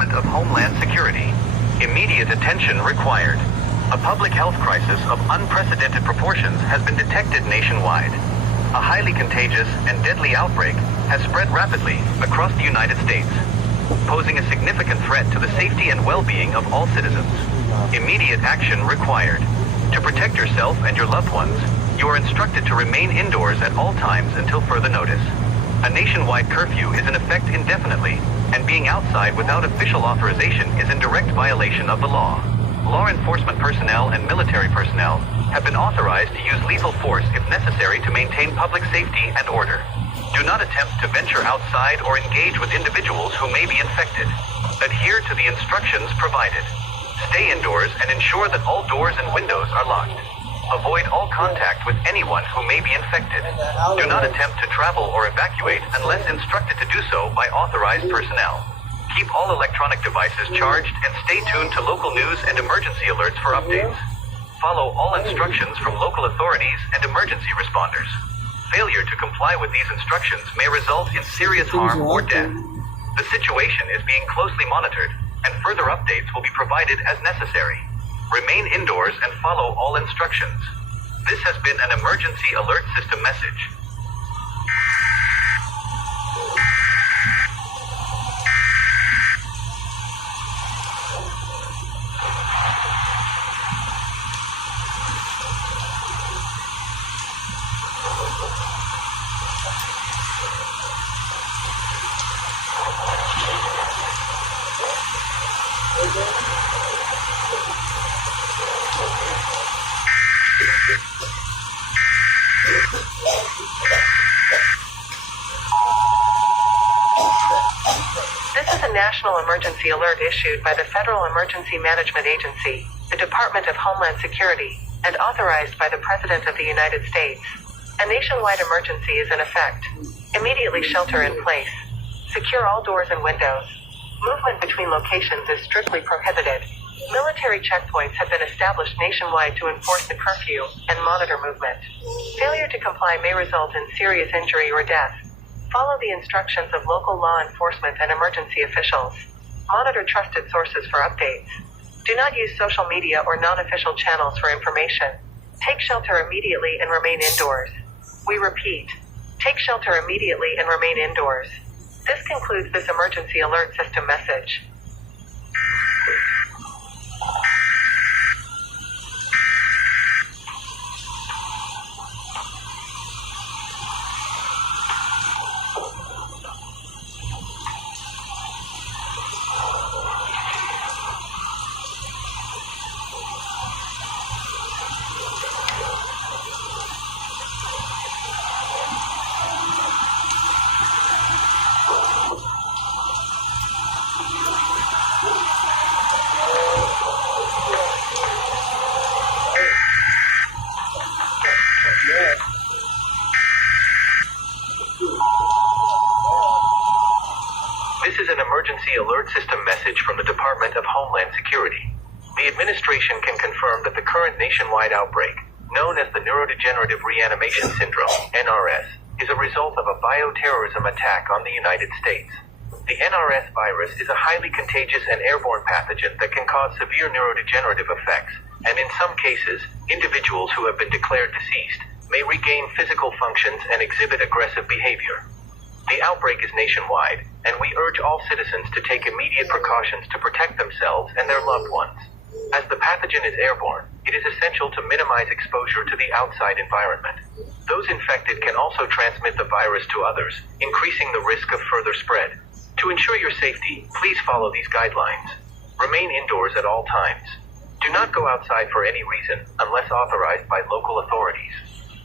Department of Homeland Security. Immediate attention required. A public health crisis of unprecedented proportions has been detected nationwide. A highly contagious and deadly outbreak has spread rapidly across the United States, posing a significant threat to the safety and well-being of all citizens. Immediate action required. To protect yourself and your loved ones, you are instructed to remain indoors at all times until further notice. A nationwide curfew is in effect indefinitely, and being outside without official authorization is in direct violation of the law. Law enforcement personnel and military personnel have been authorized to use lethal force if necessary to maintain public safety and order. Do not attempt to venture outside or engage with individuals who may be infected. Adhere to the instructions provided. Stay indoors and ensure that all doors and windows are locked. Avoid all contact with anyone who may be infected. Do not attempt to travel or evacuate unless instructed to do so by authorized personnel. Keep all electronic devices charged and stay tuned to local news and emergency alerts for updates. Follow all instructions from local authorities and emergency responders. Failure to comply with these instructions may result in serious harm or death. The situation is being closely monitored, and further updates will be provided as necessary. Remain indoors and follow all instructions. This has been an emergency alert system message. This is a national emergency alert issued by the Federal Emergency Management Agency, the Department of Homeland Security, and authorized by the President of the United States. A nationwide emergency is in effect. Immediately shelter in place. Secure all doors and windows. Movement between locations is strictly prohibited. Military checkpoints have been established nationwide to enforce the curfew and monitor movement. Failure to comply may result in serious injury or death. Follow the instructions of local law enforcement and emergency officials. Monitor trusted sources for updates. Do not use social media or non-official channels for information. Take shelter immediately and remain indoors. We repeat, take shelter immediately and remain indoors. This concludes this emergency alert system message. This is an emergency alert system message from the Department of Homeland Security. The administration can confirm that the current nationwide outbreak, known as the Neurodegenerative Reanimation Syndrome, NRS, is a result of a bioterrorism attack on the United States. The NRS virus is a highly contagious and airborne pathogen that can cause severe neurodegenerative effects, and in some cases, individuals who have been declared deceased may regain physical functions and exhibit aggressive behavior. The outbreak is nationwide, and we urge all citizens to take immediate precautions to protect themselves and their loved ones. As the pathogen is airborne, it is essential to minimize exposure to the outside environment. Those infected can also transmit the virus to others, increasing the risk of further spread. To ensure your safety, please follow these guidelines. Remain indoors at all times. Do not go outside for any reason unless authorized by local authorities.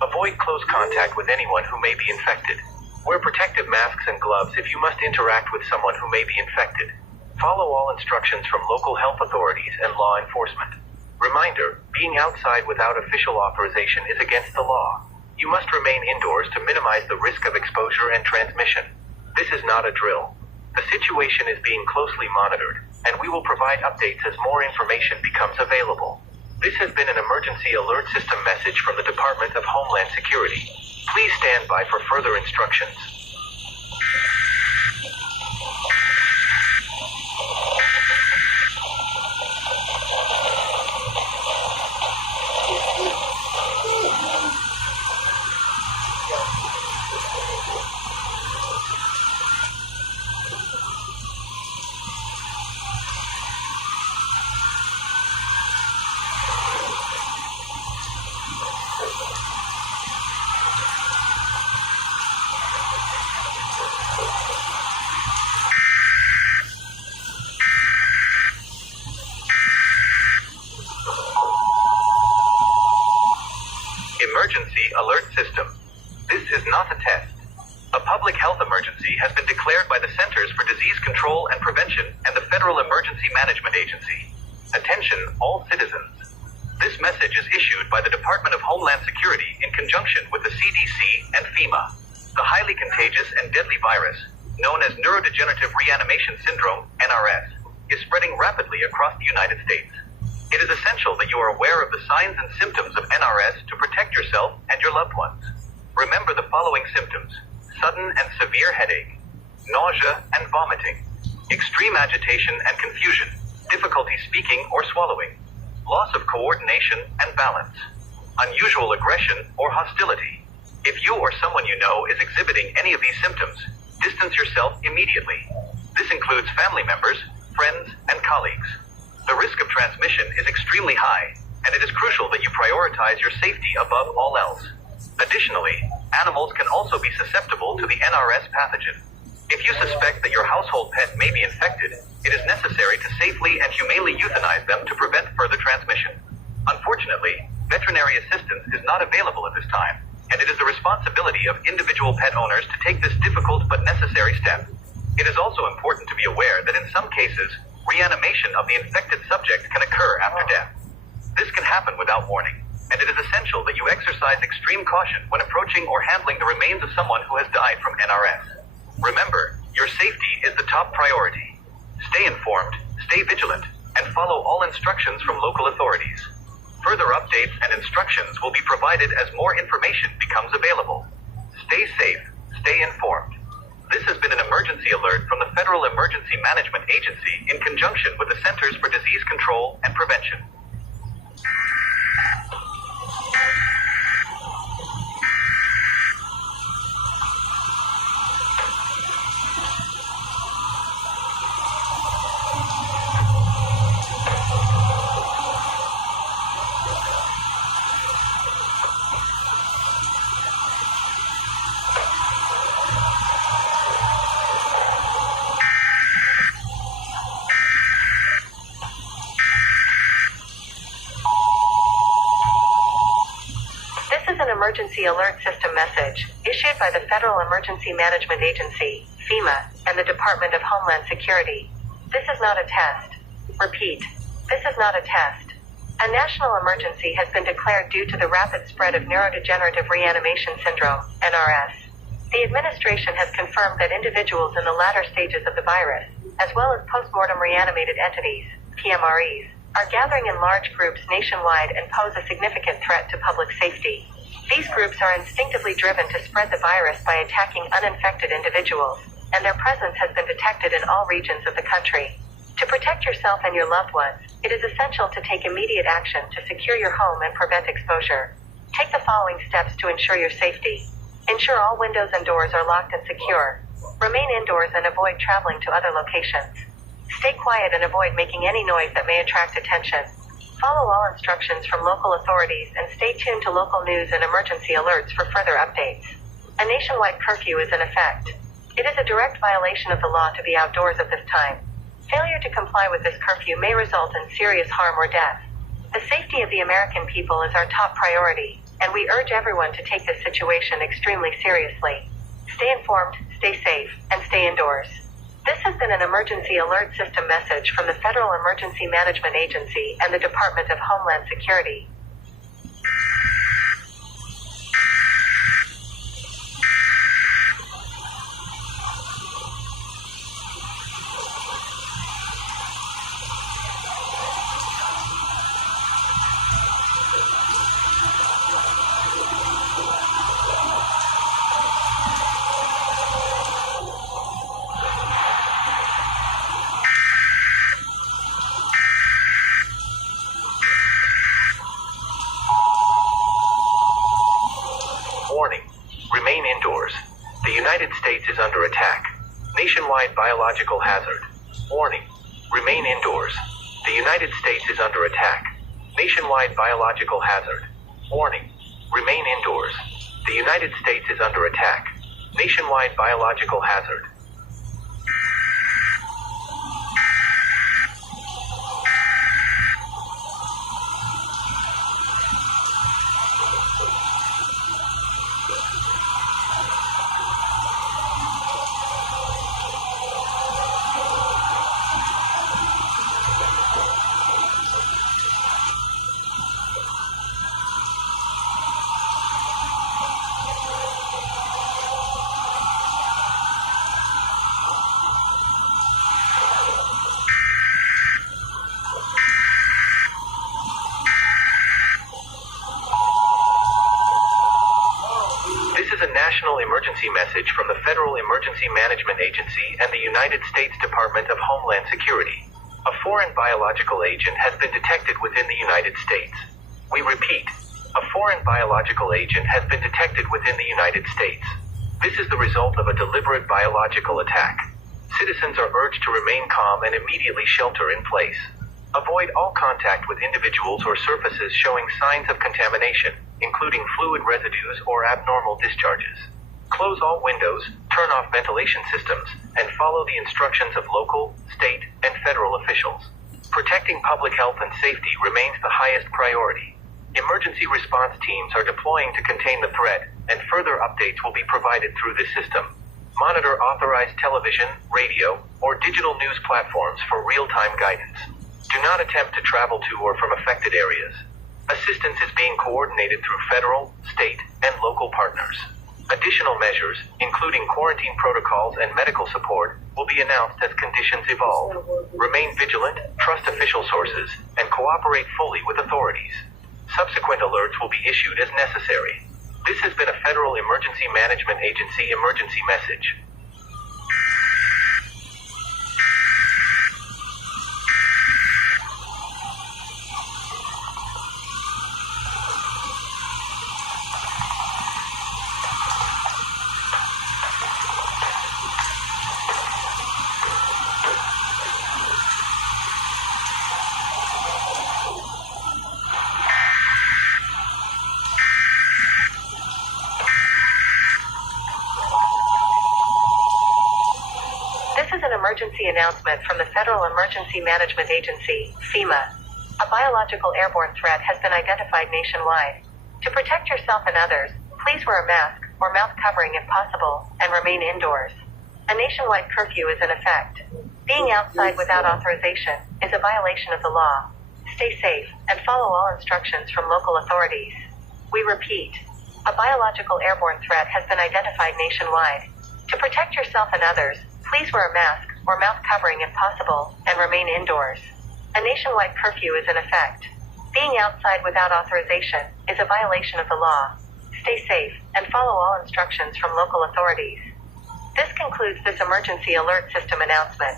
Avoid close contact with anyone who may be infected. Wear protective masks and gloves if you must interact with someone who may be infected. Follow all instructions from local health authorities and law enforcement. Reminder, being outside without official authorization is against the law. You must remain indoors to minimize the risk of exposure and transmission. This is not a drill. The situation is being closely monitored, and we will provide updates as more information becomes available. This has been an emergency alert system message from the Department of Homeland Security. Please stand by for further instructions. system. This is not a test. A public health emergency has been declared by the Centers for Disease Control and Prevention and the Federal Emergency Management Agency. Attention, all citizens. This message is issued by the Department of Homeland Security in conjunction with the CDC and FEMA. The highly contagious and deadly virus, known as neurodegenerative reanimation syndrome, NRS, is spreading rapidly across the United States. It is essential that you are aware of the signs and symptoms of NRS to protect yourself and your loved ones. Remember the following symptoms: sudden and severe headache, nausea and vomiting, extreme agitation and confusion, difficulty speaking or swallowing, loss of coordination and balance, unusual aggression or hostility. If you or someone you know is exhibiting any of these symptoms, distance yourself immediately. This includes family members, friends, and colleagues. The risk of transmission is extremely high, and it is crucial that you prioritize your safety above all else. Additionally, animals can also be susceptible to the NRS pathogen. If you suspect that your household pet may be infected, it is necessary to safely and humanely euthanize them to prevent further transmission. Unfortunately, veterinary assistance is not available at this time, and it is the responsibility of individual pet owners to take this difficult but necessary step. It is also important to be aware that in some cases, reanimation of the infected subject can occur after death. This can happen without warning, and it is essential that you exercise extreme caution when approaching or handling the remains of someone who has died from NRS. Remember, your safety is the top priority. Stay informed, stay vigilant, and follow all instructions from local authorities. Further updates and instructions will be provided as more information becomes available. Stay safe, stay informed. This has been an emergency alert from the Federal Emergency Management Agency in conjunction with the Centers for Disease Control and Prevention. Emergency Alert System message issued by the Federal Emergency Management Agency, FEMA, and the Department of Homeland Security. This is not a test. Repeat, this is not a test. A national emergency has been declared due to the rapid spread of neurodegenerative reanimation syndrome, NRS. The administration has confirmed that individuals in the latter stages of the virus, as well as postmortem reanimated entities, PMREs, are gathering in large groups nationwide and pose a significant threat to public safety. These groups are instinctively driven to spread the virus by attacking uninfected individuals, and their presence has been detected in all regions of the country. To protect yourself and your loved ones, it is essential to take immediate action to secure your home and prevent exposure. Take the following steps to ensure your safety. Ensure all windows and doors are locked and secure. Remain indoors and avoid traveling to other locations. Stay quiet and avoid making any noise that may attract attention. Follow all instructions from local authorities and stay tuned to local news and emergency alerts for further updates. A nationwide curfew is in effect. It is a direct violation of the law to be outdoors at this time. Failure to comply with this curfew may result in serious harm or death. The safety of the American people is our top priority, and we urge everyone to take this situation extremely seriously. Stay informed, stay safe, and stay indoors. This has been an emergency alert system message from the Federal Emergency Management Agency and the Department of Homeland Security. Warning. Remain indoors. The United States is under attack. Nationwide biological hazard. Warning. Remain indoors. The United States is under attack. Nationwide biological hazard. Warning. Remain indoors. The United States is under attack. Nationwide biological hazard. emergency message from the Federal Emergency Management Agency and the United States Department of Homeland Security. A foreign biological agent has been detected within the United States. We repeat, a foreign biological agent has been detected within the United States. This is the result of a deliberate biological attack. Citizens are urged to remain calm and immediately shelter in place. Avoid all contact with individuals or surfaces showing signs of contamination, including fluid residues or abnormal discharges. Close all windows, turn off ventilation systems, and follow the instructions of local, state, and federal officials. Protecting public health and safety remains the highest priority. Emergency response teams are deploying to contain the threat, and further updates will be provided through this system. Monitor authorized television, radio, or digital news platforms for real-time guidance. Do not attempt to travel to or from affected areas. Assistance is being coordinated through federal, state, and local partners. Additional measures, including quarantine protocols and medical support, will be announced as conditions evolve. Remain vigilant, trust official sources, and cooperate fully with authorities. Subsequent alerts will be issued as necessary. This has been a Federal Emergency Management Agency emergency message. Emergency announcement from the Federal Emergency Management Agency, FEMA. A biological airborne threat has been identified nationwide. To protect yourself and others, please wear a mask or mouth covering if possible, and remain indoors. A nationwide curfew is in effect. Being outside without authorization is a violation of the law. Stay safe and follow all instructions from local authorities. We repeat, a biological airborne threat has been identified nationwide. To protect yourself and others, please wear a mask or mouth covering if possible, and remain indoors. A nationwide curfew is in effect. Being outside without authorization is a violation of the law. Stay safe and follow all instructions from local authorities. This concludes this emergency alert system announcement.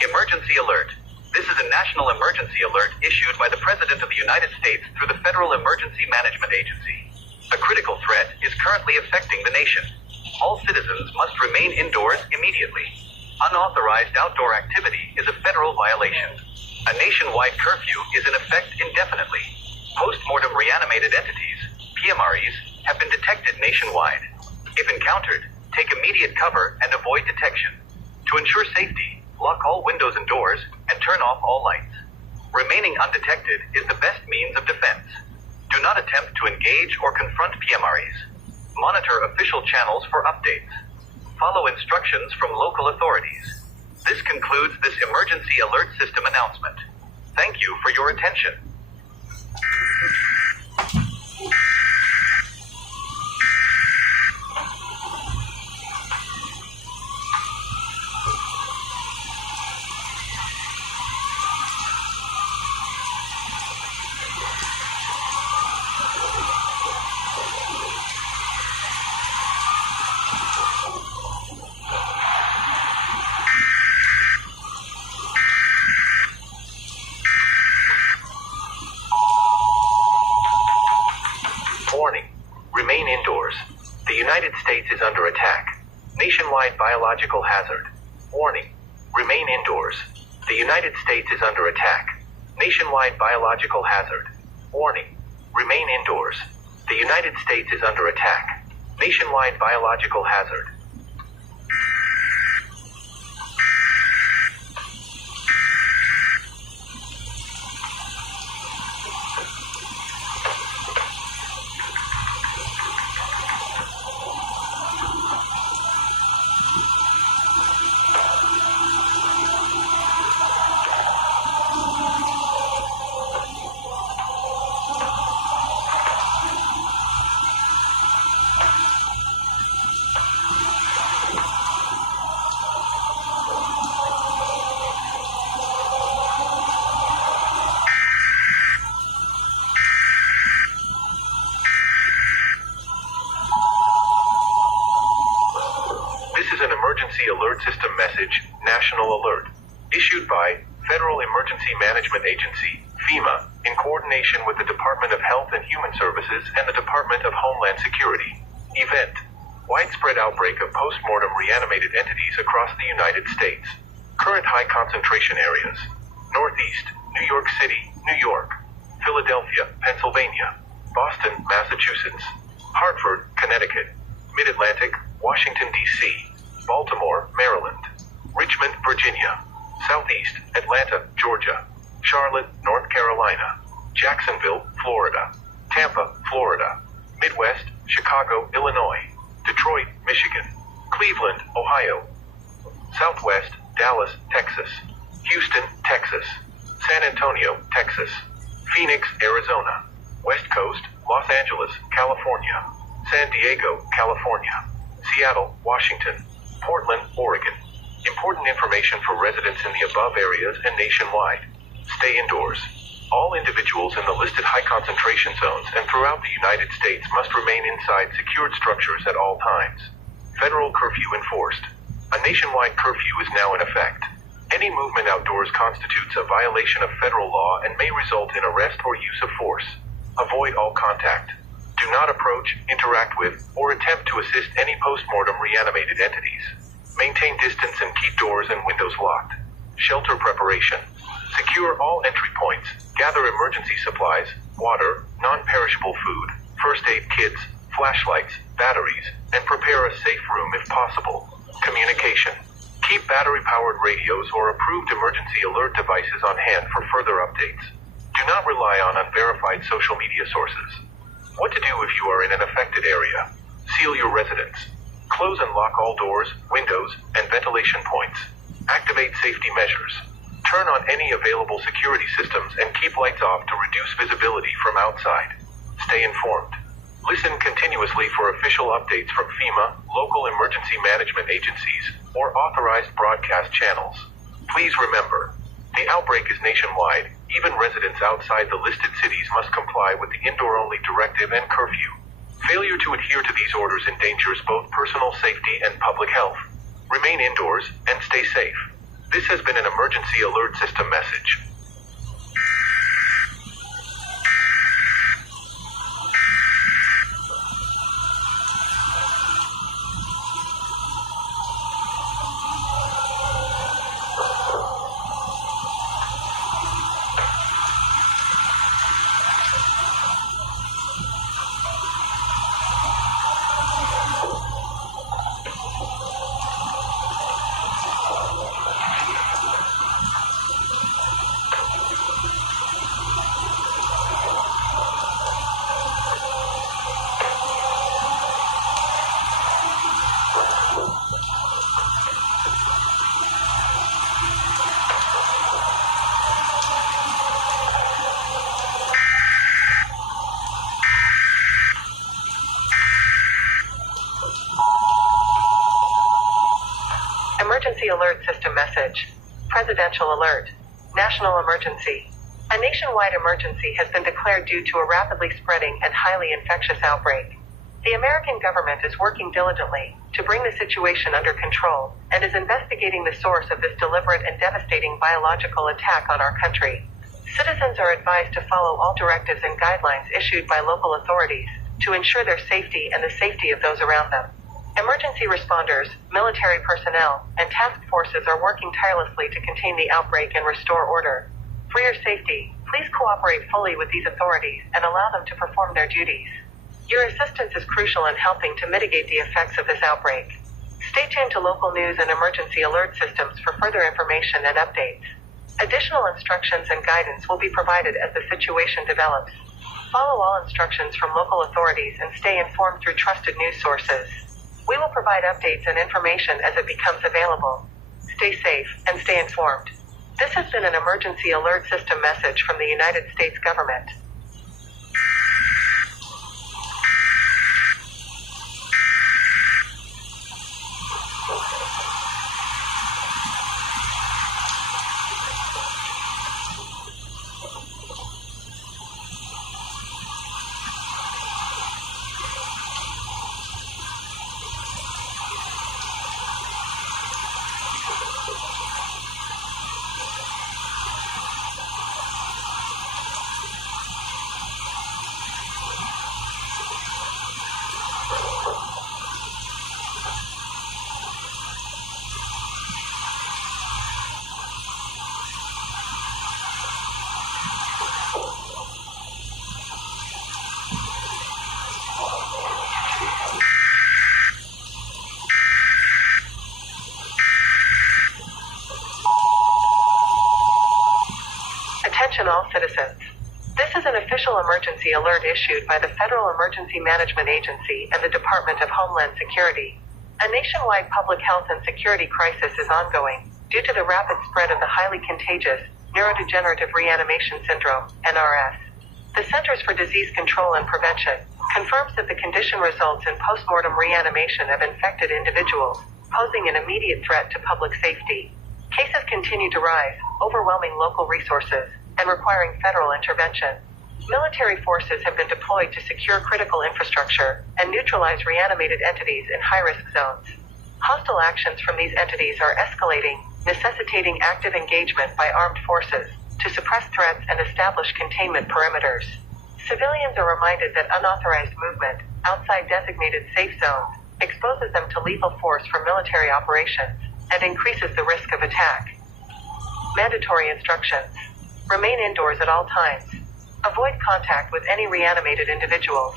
Emergency alert. This is a national emergency alert issued by the President of the United States through the Federal Emergency Management Agency. A critical threat is currently affecting the nation. All citizens must remain indoors immediately. Unauthorized outdoor activity is a federal violation. A nationwide curfew is in effect indefinitely. Post-mortem reanimated entities, PMREs, have been detected nationwide. If encountered, take immediate cover and avoid detection. To ensure safety, lock all windows and doors, and turn off all lights. Remaining undetected is the best means of defense. Do not attempt to engage or confront PMREs. Monitor official channels for updates. Follow instructions from local authorities. This concludes this emergency alert system announcement. Thank you for your attention. Warning. Remain indoors. The United States is under attack. Nationwide biological hazard. Warning. Remain indoors. The United States is under attack. Nationwide biological hazard. Warning. Remain indoors. The United States is under attack. Nationwide biological hazard. Alert System Message, National Alert. Issued by Federal Emergency Management Agency, FEMA, in coordination with the Department of Health and Human Services and the Department of Homeland Security. Event: widespread outbreak of post-mortem reanimated entities across the United States. Current high concentration areas: Northeast, New York City, New York; Philadelphia, Pennsylvania; Boston, Massachusetts; Hartford, Connecticut; Mid-Atlantic, Washington, D.C.; Baltimore, Maryland; Richmond, Virginia; Southeast, Atlanta, Georgia; Charlotte, North Carolina; Jacksonville, Florida; Tampa, Florida; Midwest, Chicago, Illinois; Detroit, Michigan; Cleveland, Ohio; Southwest, Dallas, Texas; Houston, Texas; San Antonio, Texas; Phoenix, Arizona; West Coast, Los Angeles, California; San Diego, California; Seattle, Washington; Portland, Oregon. Important information for residents in the above areas and nationwide. Stay indoors. All individuals in the listed high concentration zones and throughout the United States must remain inside secured structures at all times. Federal curfew enforced. A nationwide curfew is now in effect. Any movement outdoors constitutes a violation of federal law and may result in arrest or use of force. Avoid all contact. Do not approach, interact with, or attempt to assist any post-mortem reanimated entities. Maintain distance and keep doors and windows locked. Shelter preparation. Secure all entry points. Gather emergency supplies, water, non-perishable food, first aid kits, flashlights, batteries, and prepare a safe room if possible. Communication. Keep battery-powered radios or approved emergency alert devices on hand for further updates. Do not rely on unverified social media sources. What to do if you are in an affected area. Seal your residence. Close and lock all doors, windows, and ventilation points. Activate safety measures. Turn on any available security systems and keep lights off to reduce visibility from outside. Stay informed. Listen continuously for official updates from FEMA, local emergency management agencies, or authorized broadcast channels. Please remember, the outbreak is nationwide. Even residents outside the listed cities must comply with the indoor-only directive and curfew. Failure to adhere to these orders endangers both personal safety and public health. Remain indoors and stay safe. This has been an emergency alert system message. Emergency Alert System Message. Presidential Alert. National Emergency. A nationwide emergency has been declared due to a rapidly spreading and highly infectious outbreak. The American government is working diligently to bring the situation under control and is investigating the source of this deliberate and devastating biological attack on our country. Citizens are advised to follow all directives and guidelines issued by local authorities to ensure their safety and the safety of those around them. Emergency responders, military personnel, and task forces are working tirelessly to contain the outbreak and restore order. For your safety, please cooperate fully with these authorities and allow them to perform their duties. Your assistance is crucial in helping to mitigate the effects of this outbreak. Stay tuned to local news and emergency alert systems for further information and updates. Additional instructions and guidance will be provided as the situation develops. Follow all instructions from local authorities and stay informed through trusted news sources. We will provide updates and information as it becomes available. Stay safe and stay informed. This has been an emergency alert system message from the United States government. all citizens. This is an official emergency alert issued by the Federal Emergency Management Agency and the Department of Homeland Security. A nationwide public health and security crisis is ongoing due to the rapid spread of the highly contagious neurodegenerative reanimation syndrome, NRS. The Centers for Disease Control and Prevention confirms that the condition results in postmortem reanimation of infected individuals, posing an immediate threat to public safety. Cases continue to rise, overwhelming local resources and requiring federal intervention. Military forces have been deployed to secure critical infrastructure and neutralize reanimated entities in high-risk zones. Hostile actions from these entities are escalating, necessitating active engagement by armed forces to suppress threats and establish containment perimeters. Civilians are reminded that unauthorized movement outside designated safe zones exposes them to lethal force for military operations and increases the risk of attack. Mandatory instructions. Remain indoors at all times. Avoid contact with any reanimated individuals.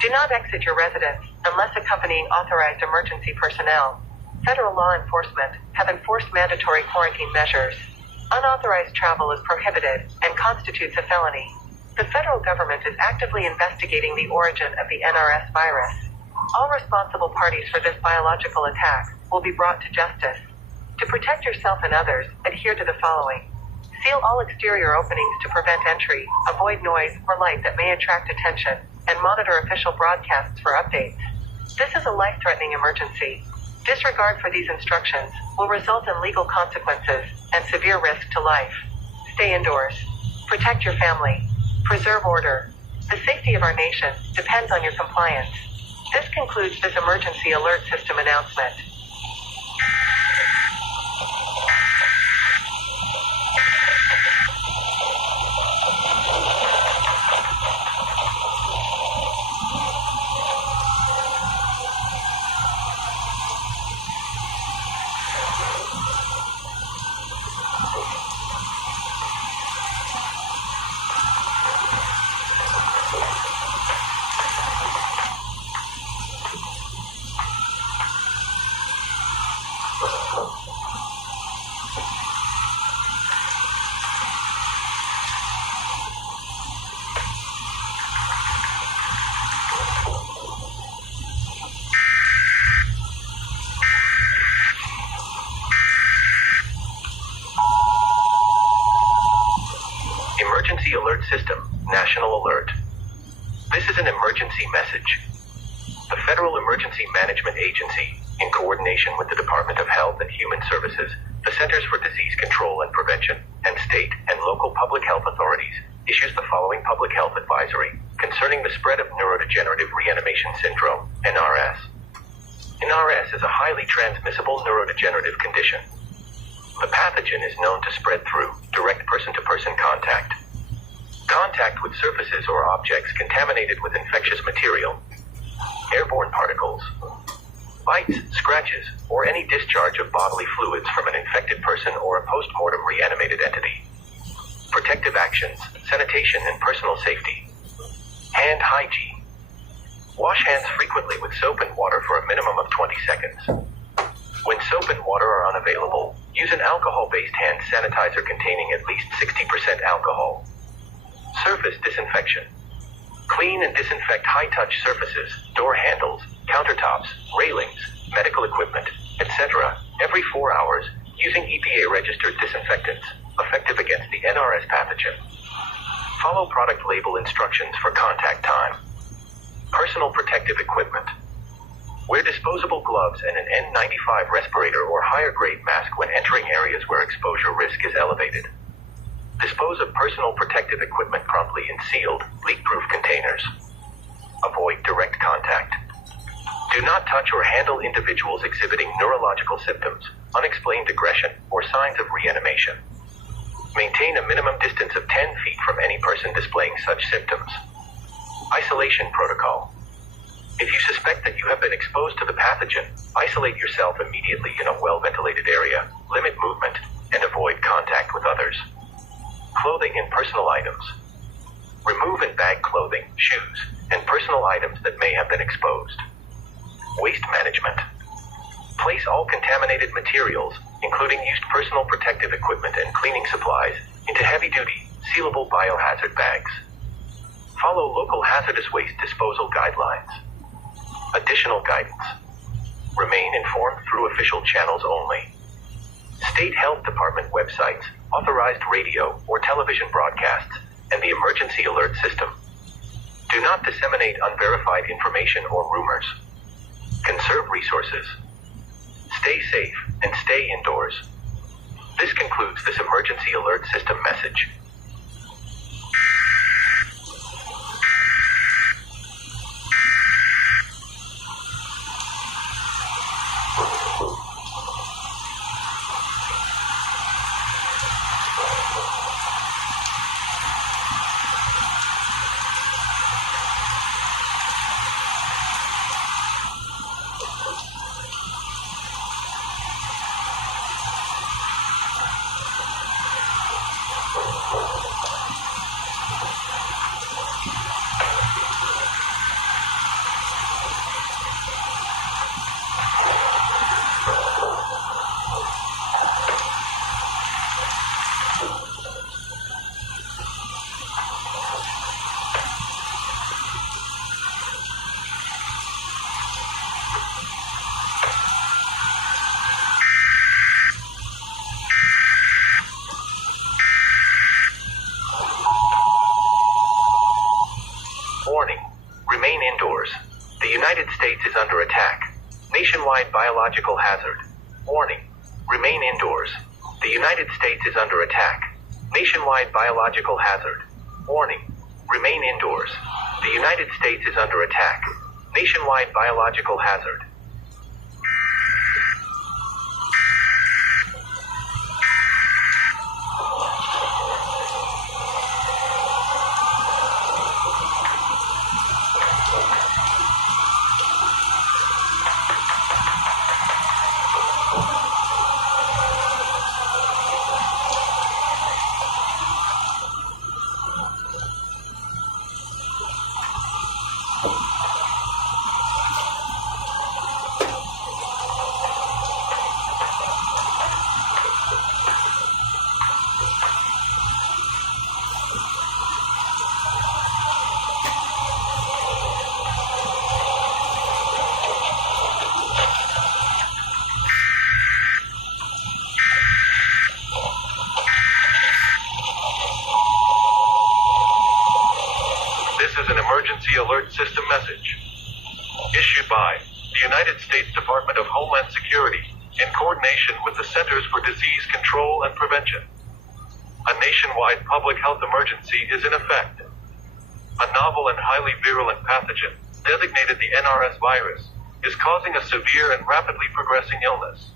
Do not exit your residence unless accompanying authorized emergency personnel. Federal law enforcement have enforced mandatory quarantine measures. Unauthorized travel is prohibited and constitutes a felony. The federal government is actively investigating the origin of the NRS virus. All responsible parties for this biological attack will be brought to justice. To protect yourself and others, adhere to the following. Seal all exterior openings to prevent entry, avoid noise or light that may attract attention, and monitor official broadcasts for updates. This is a life-threatening emergency. Disregard for these instructions will result in legal consequences and severe risk to life. Stay indoors. Protect your family. Preserve order. The safety of our nation depends on your compliance. This concludes this emergency alert system announcement. Emergency Alert System, National Alert. This is an emergency message. The Federal Emergency Management Agency, in coordination with the Department of Health and Human Services, the Centers for Disease Control and Prevention, and state and local public health authorities, issues the following public health advisory concerning the spread of neurodegenerative reanimation syndrome, NRS. NRS is a highly transmissible neurodegenerative condition. The pathogen is known to spread through direct person-to-person contact. Contact with surfaces or objects contaminated with infectious material, airborne particles, bites, scratches, or any discharge of bodily fluids from an infected person or a post-mortem reanimated entity. Protective actions, sanitation and personal safety. Hand hygiene. Wash hands frequently with soap and water for a minimum of 20 seconds. When soap and water are unavailable, use an alcohol-based hand sanitizer containing at least 60% alcohol. Surface disinfection. Clean and disinfect high-touch surfaces, door handles, countertops, railings, medical equipment, etc. every 4 hours using EPA-registered disinfectants, effective against the NRS pathogen. Follow product label instructions for contact time. Personal protective equipment. Wear disposable gloves and an N95 respirator or higher-grade mask when entering areas where exposure risk is elevated. Dispose of personal protective equipment promptly in sealed, leak-proof containers. Avoid direct contact. Do not touch or handle individuals exhibiting neurological symptoms, unexplained aggression, or signs of reanimation. Maintain a minimum distance of 10 feet from any person displaying such symptoms. Isolation protocol. If you suspect that you have been exposed to the pathogen, isolate yourself immediately in a well-ventilated area, limit movement, and avoid contact with others. Clothing and personal items. Remove and bag clothing, shoes, and personal items that may have been exposed. Waste management. Place all contaminated materials, including used personal protective equipment and cleaning supplies, into heavy-duty, sealable biohazard bags. Follow local hazardous waste disposal guidelines. Additional guidance. Remain informed through official channels only. State health department websites, authorized radio or television broadcasts, and the emergency alert system. Do not disseminate unverified information or rumors. Conserve resources. Stay safe and stay indoors. This concludes this emergency alert system message. Warning. Remain indoors. The United States is under attack. Nationwide biological hazard. Warning. Remain indoors. The United States is under attack. Nationwide biological hazard. Warning. Remain indoors. The United States is under attack. Nationwide biological hazard. An emergency alert system message issued by the United States Department of Homeland Security in coordination with the Centers for Disease Control and Prevention. A nationwide public health emergency is in effect. A novel and highly virulent pathogen, designated the NRS virus, is causing a severe and rapidly progressing illness.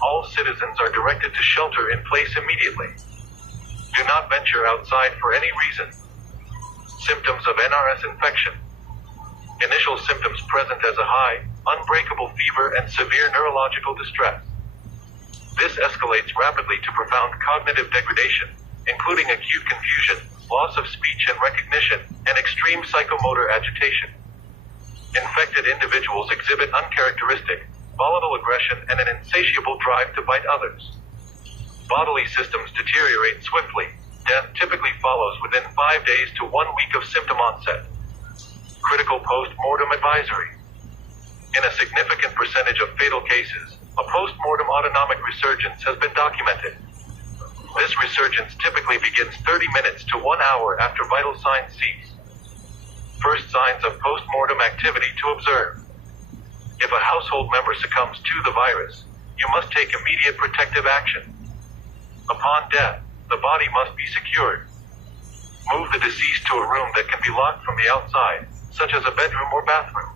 All citizens are directed to shelter in place immediately. Do not venture outside for any reason. Symptoms of NRS infection. Initial symptoms present as a high, unbreakable fever and severe neurological distress. This escalates rapidly to profound cognitive degradation, including acute confusion, loss of speech and recognition, and extreme psychomotor agitation. Infected individuals exhibit uncharacteristic, volatile aggression and an insatiable drive to bite others. Bodily systems deteriorate swiftly. Death typically follows within 5 days to 1 week of symptom onset. Critical post-mortem advisory. In a significant percentage of fatal cases, a post-mortem autonomic resurgence has been documented. This resurgence typically begins 30 minutes to 1 hour after vital signs cease. First signs of post-mortem activity to observe. If a household member succumbs to the virus, you must take immediate protective action. Upon death, the body must be secured. Move the deceased to a room that can be locked from the outside, such as a bedroom or bathroom.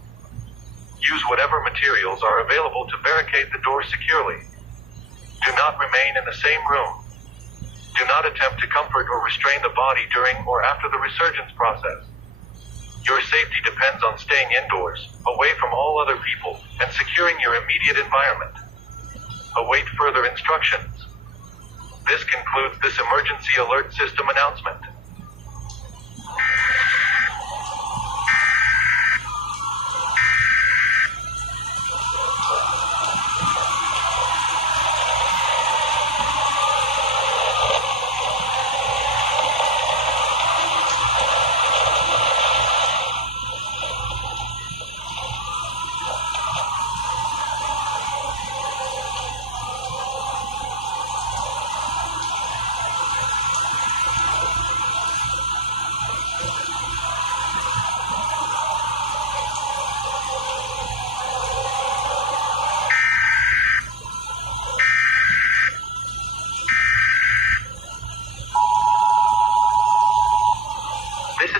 Use whatever materials are available to barricade the door securely. Do not remain in the same room. Do not attempt to comfort or restrain the body during or after the resurgence process. Your safety depends on staying indoors, away from all other people, and securing your immediate environment. Await further instructions. This concludes this emergency alert system announcement.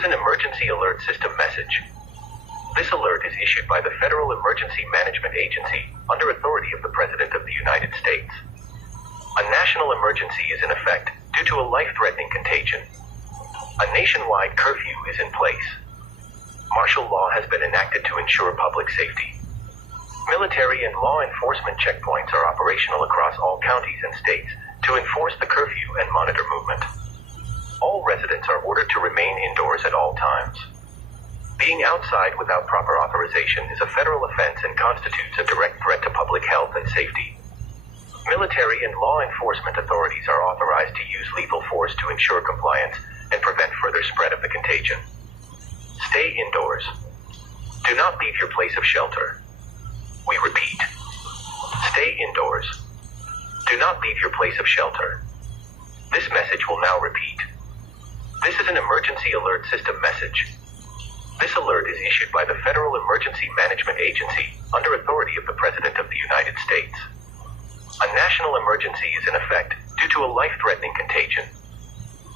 is an emergency alert system message. This alert is issued by the Federal Emergency Management Agency under authority of the President of the United States. A national emergency is in effect due to a life-threatening contagion. A nationwide curfew is in place. Martial law has been enacted to ensure public safety. Military and law enforcement checkpoints are operational across all counties and states to enforce the curfew and monitor movement. All residents are ordered to remain indoors at all times. Being outside without proper authorization is a federal offense and constitutes a direct threat to public health and safety. Military and law enforcement authorities are authorized to use lethal force to ensure compliance and prevent further spread of the contagion. Stay indoors. Do not leave your place of shelter. We repeat. Stay indoors. Do not leave your place of shelter. This message will now repeat. This is an emergency alert system message. This alert is issued by the Federal Emergency Management Agency under authority of the President of the United States. A national emergency is in effect due to a life-threatening contagion.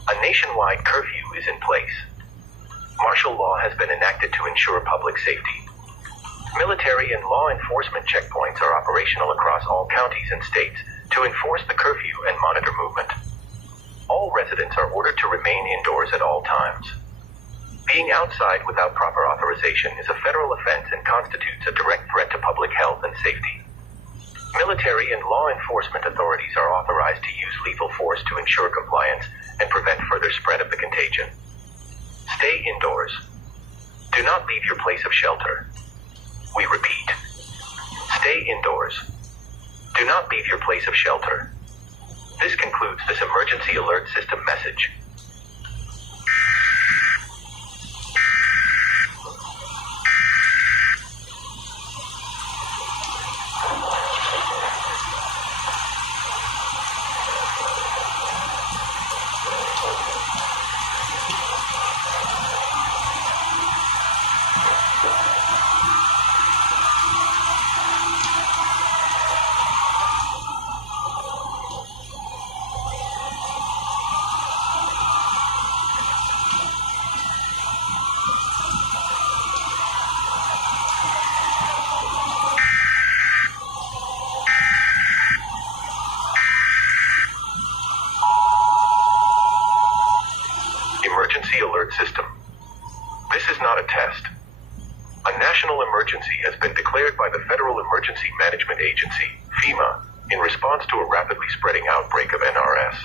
A nationwide curfew is in place. Martial law has been enacted to ensure public safety. Military and law enforcement checkpoints are operational across all counties and states to enforce the curfew and monitor movement. All residents are ordered to remain indoors at all times. Being outside without proper authorization is a federal offense and constitutes a direct threat to public health and safety. Military and law enforcement authorities are authorized to use lethal force to ensure compliance and prevent further spread of the contagion. Stay indoors. Do not leave your place of shelter. We repeat. Stay indoors. Do not leave your place of shelter. This concludes this emergency alert system message. Emergency alert system. This is not a test. A national emergency has been declared by the Federal Emergency Management Agency, FEMA, in response to a rapidly spreading outbreak of NRS.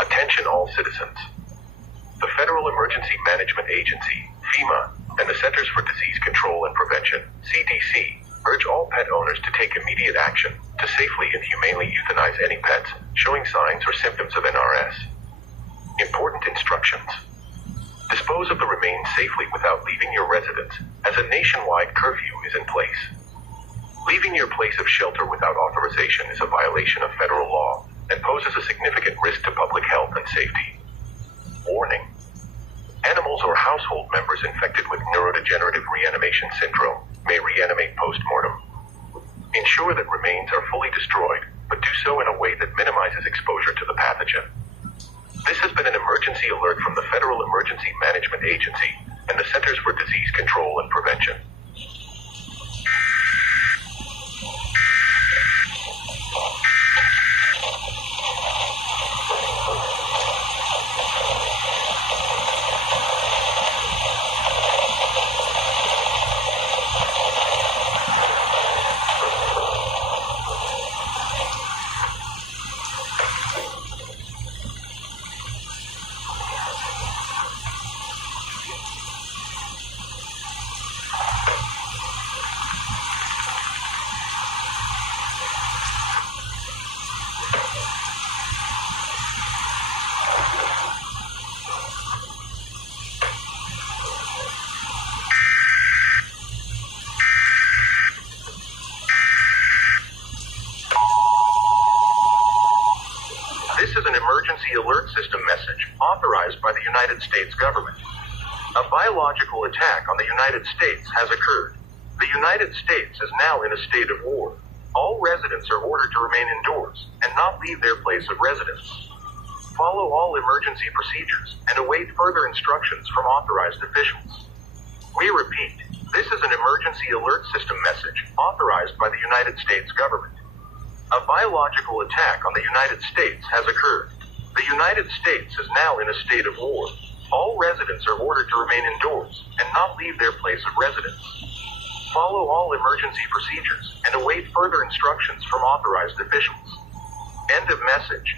Attention all citizens. The Federal Emergency Management Agency, FEMA, and the Centers for Disease Control and Prevention, CDC, urge all pet owners to take immediate action to safely and humanely euthanize any pets showing signs or symptoms of NRS. Important instructions. Dispose of the remains safely without leaving your residence, as a nationwide curfew is in place. Leaving your place of shelter without authorization is a violation of federal law and poses a significant risk to public health and safety. Warning. Animals or household members infected with neurodegenerative reanimation syndrome may reanimate post-mortem. Ensure that remains are fully destroyed, but do so in a way that minimizes exposure to the pathogen. This has been an emergency alert from the Federal Emergency Management Agency and the Centers for Disease Control and Prevention. This is an emergency alert system message authorized by the United States government. A biological attack on the United States has occurred. The United States is now in a state of war. All residents are ordered to remain indoors and not leave their place of residence. Follow all emergency procedures and await further instructions from authorized officials. We repeat, this is an emergency alert system message authorized by the United States government. A biological attack on the United States has occurred. The United States is now in a state of war. All residents are ordered to remain indoors and not leave their place of residence. Follow all emergency procedures and await further instructions from authorized officials. End of message.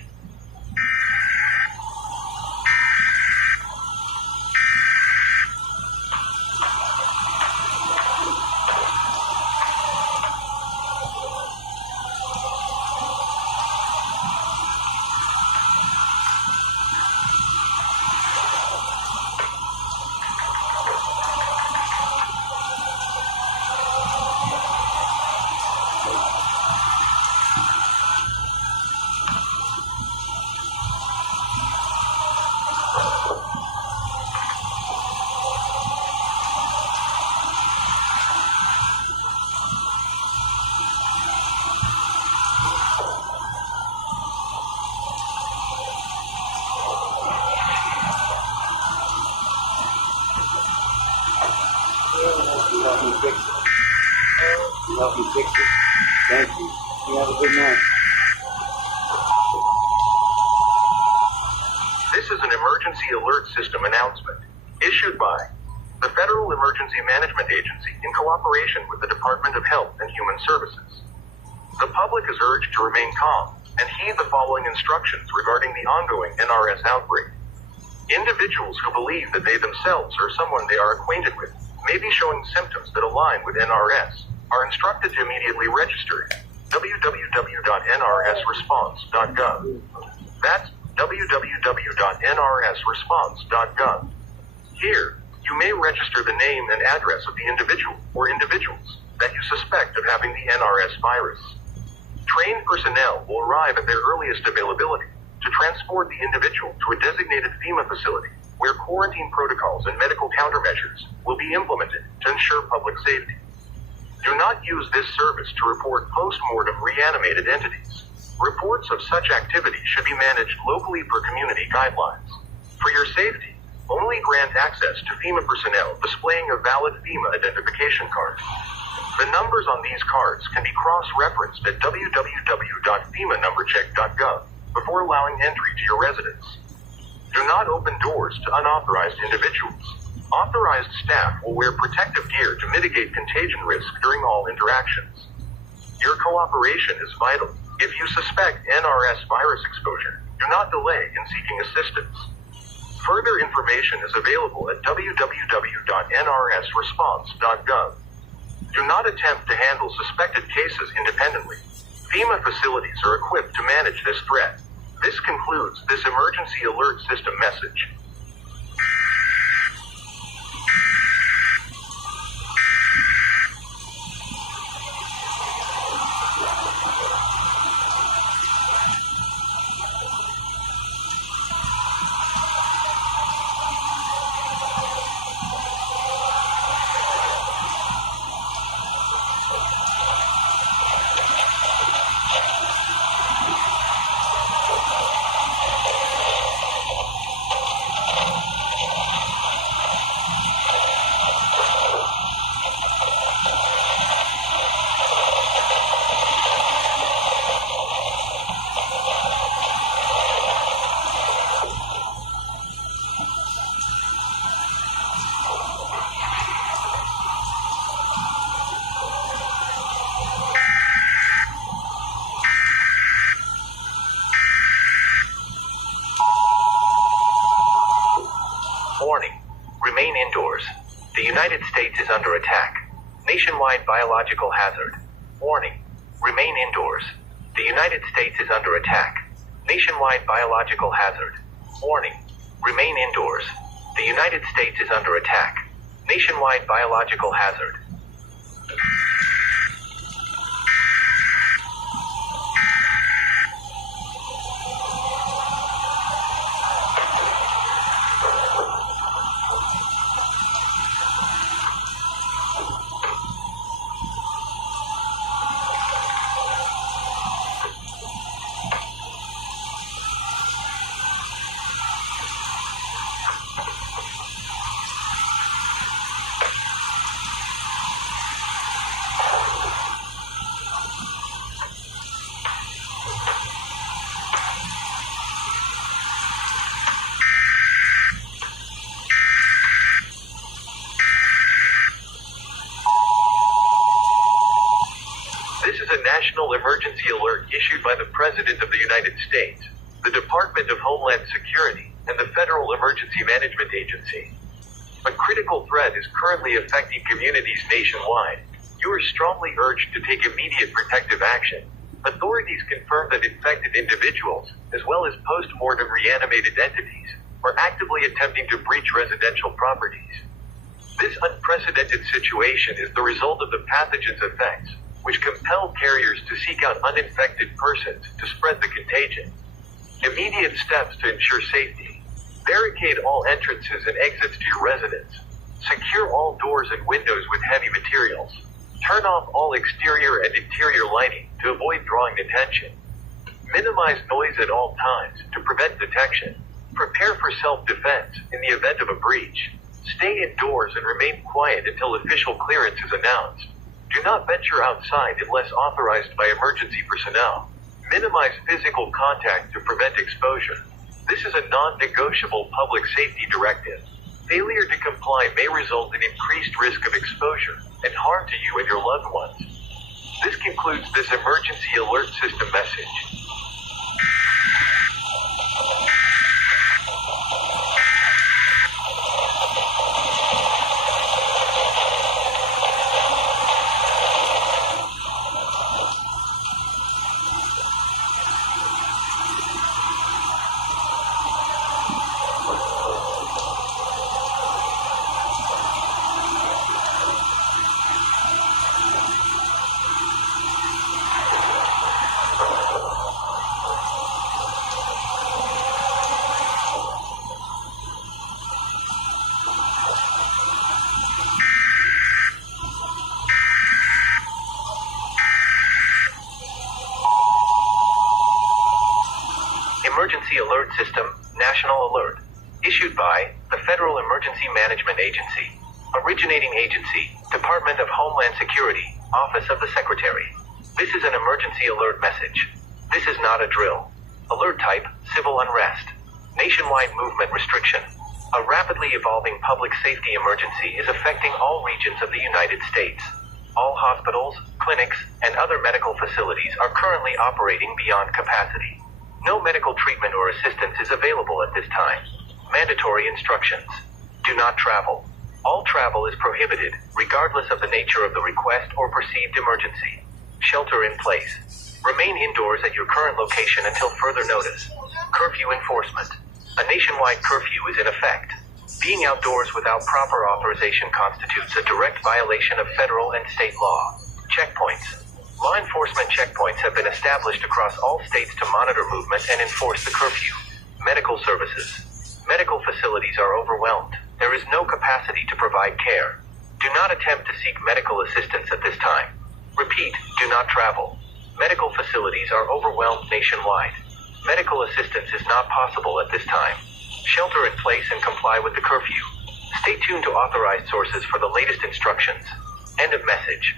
You help me fix it. You help me fix it. Thank you. You have a good night. This is an emergency alert system announcement issued by the Federal Emergency Management Agency in cooperation with the Department of Health and Human Services. The public is urged to remain calm and heed the following instructions regarding the ongoing NRS outbreak. Individuals who believe that they themselves or someone they are acquainted with may be showing symptoms that align with NRS are instructed to immediately register at www.nrsresponse.gov. That's www.nrsresponse.gov. Here, you may register the name and address of the individual or individuals that you suspect of having the NRS virus. Trained personnel will arrive at their earliest availability to transport the individual to a designated FEMA facility where quarantine protocols and medical countermeasures will be implemented to ensure public safety. Do not use this service to report post-mortem reanimated entities. Reports of such activity should be managed locally per community guidelines. For your safety, only grant access to FEMA personnel displaying a valid FEMA identification card. The numbers on these cards can be cross-referenced at www.femanumbercheck.gov before allowing entry to your residence. Do not open doors to unauthorized individuals. Authorized staff will wear protective gear to mitigate contagion risk during all interactions. Your cooperation is vital. If you suspect NRS virus exposure, do not delay in seeking assistance. Further information is available at www.nrsresponse.gov. Do not attempt to handle suspected cases independently. FEMA facilities are equipped to manage this threat. This concludes this emergency alert system message. Warning. Remain indoors. The United States is under attack. Nationwide biological hazard. Warning. Remain indoors. The United States is under attack. Nationwide biological hazard. Warning. Remain indoors. The United States is under attack. Nationwide biological hazard. national emergency alert issued by the President of the United States, the Department of Homeland Security, and the Federal Emergency Management Agency. A critical threat is currently affecting communities nationwide. You are strongly urged to take immediate protective action. Authorities confirm that infected individuals, as well as post-mortem reanimated entities, are actively attempting to breach residential properties. This unprecedented situation is the result of the pathogen's effects, which compel carriers to seek out uninfected persons to spread the contagion. Immediate steps to ensure safety. Barricade all entrances and exits to your residence. Secure all doors and windows with heavy materials. Turn off all exterior and interior lighting to avoid drawing attention. Minimize noise at all times to prevent detection. Prepare for self-defense in the event of a breach. Stay indoors and remain quiet until official clearance is announced. Do not venture outside unless authorized by emergency personnel. Minimize physical contact to prevent exposure. This is a non-negotiable public safety directive. Failure to comply may result in increased risk of exposure and harm to you and your loved ones. This concludes this emergency alert system message. Emergency Alert System, National Alert. Issued by the Federal Emergency Management Agency. Originating agency, Department of Homeland Security, Office of the Secretary. This is an emergency alert message. This is not a drill. Alert type, civil unrest. Nationwide movement restriction. A rapidly evolving public safety emergency is affecting all regions of the United States. All hospitals, clinics, and other medical facilities are currently operating beyond capacity. No medical treatment or assistance is available at this time. Mandatory instructions. Do not travel. All travel is prohibited, regardless of the nature of the request or perceived emergency. Shelter in place. Remain indoors at your current location until further notice. Curfew enforcement. A nationwide curfew is in effect. Being outdoors without proper authorization constitutes a direct violation of federal and state law. Checkpoints. Law enforcement checkpoints have been established across all states to monitor movement and enforce the curfew. Medical services. Medical facilities are overwhelmed. There is no capacity to provide care. Do not attempt to seek medical assistance at this time. Repeat, do not travel. Medical facilities are overwhelmed nationwide. Medical assistance is not possible at this time. Shelter in place and comply with the curfew. Stay tuned to authorized sources for the latest instructions. End of message.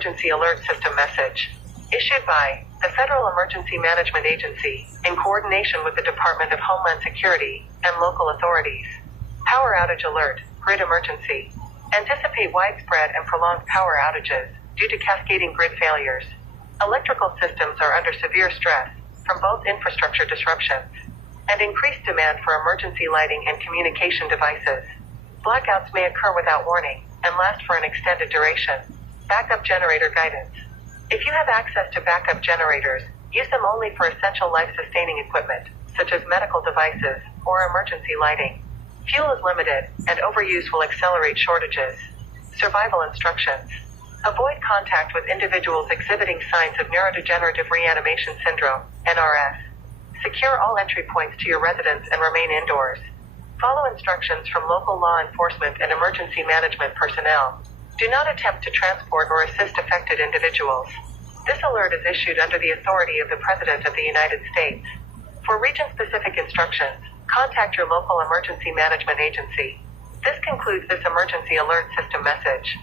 Emergency Alert System message. Issued by the Federal Emergency Management Agency, in coordination with the Department of Homeland Security and local authorities. Power outage alert, grid emergency. Anticipate widespread and prolonged power outages due to cascading grid failures. Electrical systems are under severe stress from both infrastructure disruptions and increased demand for emergency lighting and communication devices. Blackouts may occur without warning and last for an extended duration. Backup generator guidance. If you have access to backup generators, use them only for essential life-sustaining equipment, such as medical devices or emergency lighting. Fuel is limited, and overuse will accelerate shortages. Survival instructions. Avoid contact with individuals exhibiting signs of neurodegenerative reanimation syndrome, NRS. Secure all entry points to your residence and remain indoors. Follow instructions from local law enforcement and emergency management personnel. Do not attempt to transport or assist affected individuals. This alert is issued under the authority of the President of the United States. For region-specific instructions, contact your local emergency management agency. This concludes this emergency alert system message.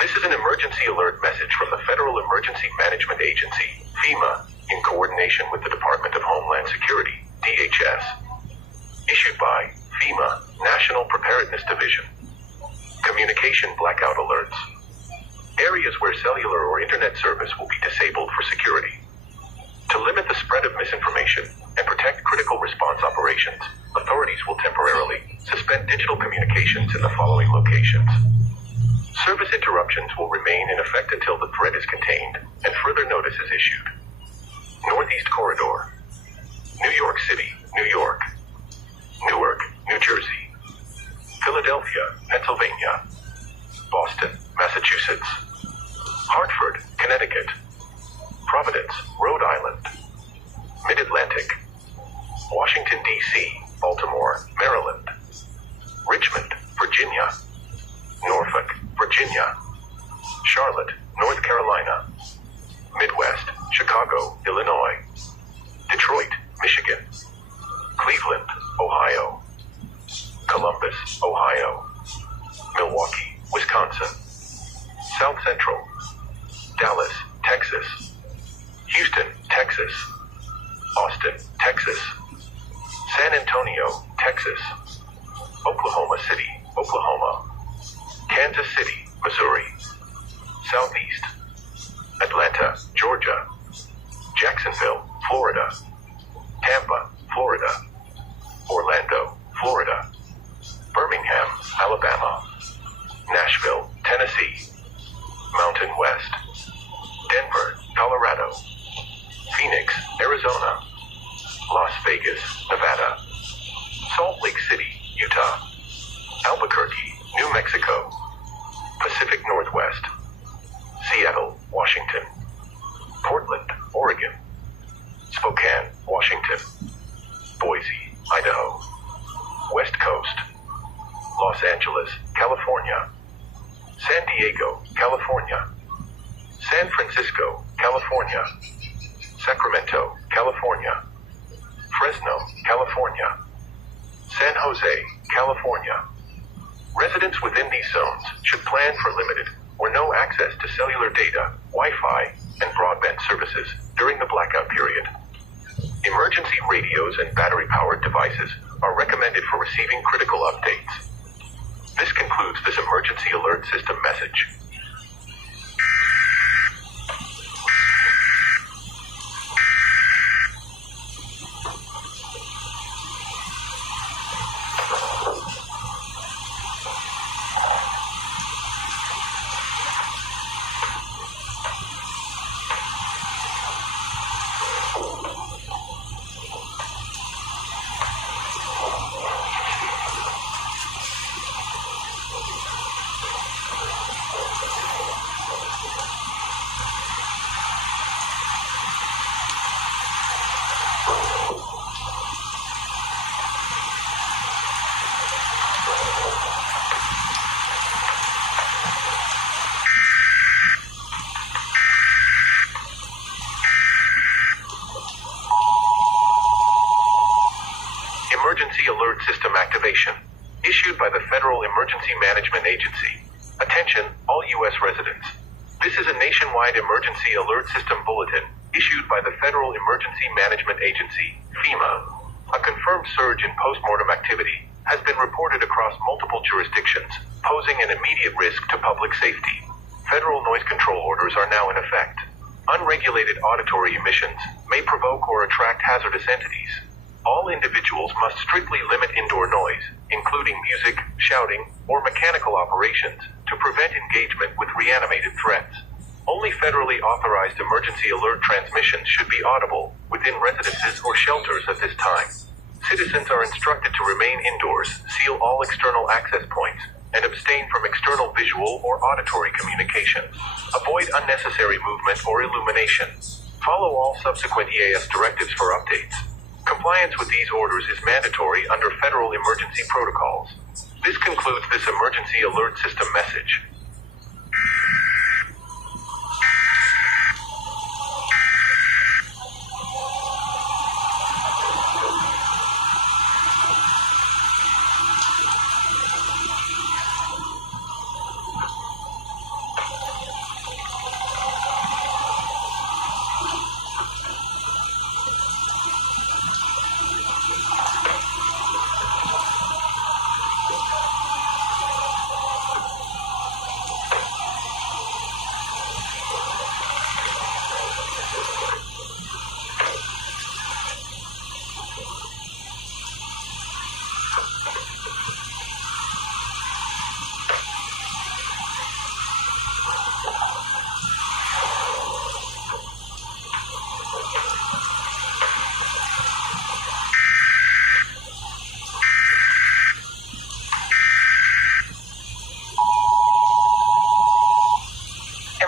This is an emergency alert message from the Federal Emergency Management Agency, FEMA, in coordination with the Department of Homeland Security, DHS. Issued by FEMA, National Preparedness Division. Communication blackout alerts. Areas where cellular or internet service will be disabled for security. To limit the spread of misinformation and protect critical response operations, authorities will temporarily suspend digital communications in the following locations. Service interruptions will remain in effect until the threat is contained and further notice is issued. Northeast Corridor. New York City, New York. Newark, New Jersey. Philadelphia, Pennsylvania. Boston, Massachusetts. Hartford, Connecticut. Providence, Rhode Island. Mid-Atlantic. Washington, D.C., Baltimore, Maryland. Richmond, Virginia. Norfolk, Virginia. Charlotte, North Carolina. Midwest, Chicago, Illinois. Detroit, Michigan. Cleveland, Ohio. Columbus, Ohio. Milwaukee, Wisconsin. South Central. Dallas, Texas. Houston, Texas. Austin, Texas. San Antonio, Texas. Oklahoma City, Oklahoma. Kansas City, Missouri. Southeast. Atlanta, Georgia. Jacksonville, Florida. Tampa, Florida. Orlando, Florida. Birmingham, Alabama. Nashville, Tennessee. Mountain West. Denver, Colorado. Phoenix, Arizona. Las Vegas, Nevada. Salt Lake City, Utah. Albuquerque, New Mexico. Pacific Northwest. Seattle, Washington. Portland, Oregon. Spokane, Washington. Boise, Idaho. West Coast. Los Angeles, California. San Diego, California. San Francisco, California. Sacramento, California. Fresno, California. San Jose, California. Residents within these zones should plan for limited or no access to cellular data, Wi-Fi, and broadband services during the blackout period. Emergency radios and battery-powered devices are recommended for receiving critical updates. This concludes this emergency alert system message. Emergency alert system activation. issued by the Federal Emergency Management Agency. Attention, all U.S. residents. This is a nationwide emergency alert system bulletin issued by the Federal Emergency Management Agency, FEMA. A confirmed surge in postmortem activity has been reported across multiple jurisdictions, posing an immediate risk to public safety. Federal noise control orders are now in effect. Unregulated auditory emissions may provoke or attract hazardous entities. All individuals must strictly limit indoor noise, including music, shouting, or mechanical operations, to prevent engagement with reanimated threats. Only federally authorized emergency alert transmissions should be audible within residences or shelters at this time. Citizens are instructed to remain indoors, seal all external access points, and abstain from external visual or auditory communication. Avoid unnecessary movement or illumination. Follow all subsequent EAS directives for updates. Compliance with these orders is mandatory under federal emergency protocols. This concludes this emergency alert system message.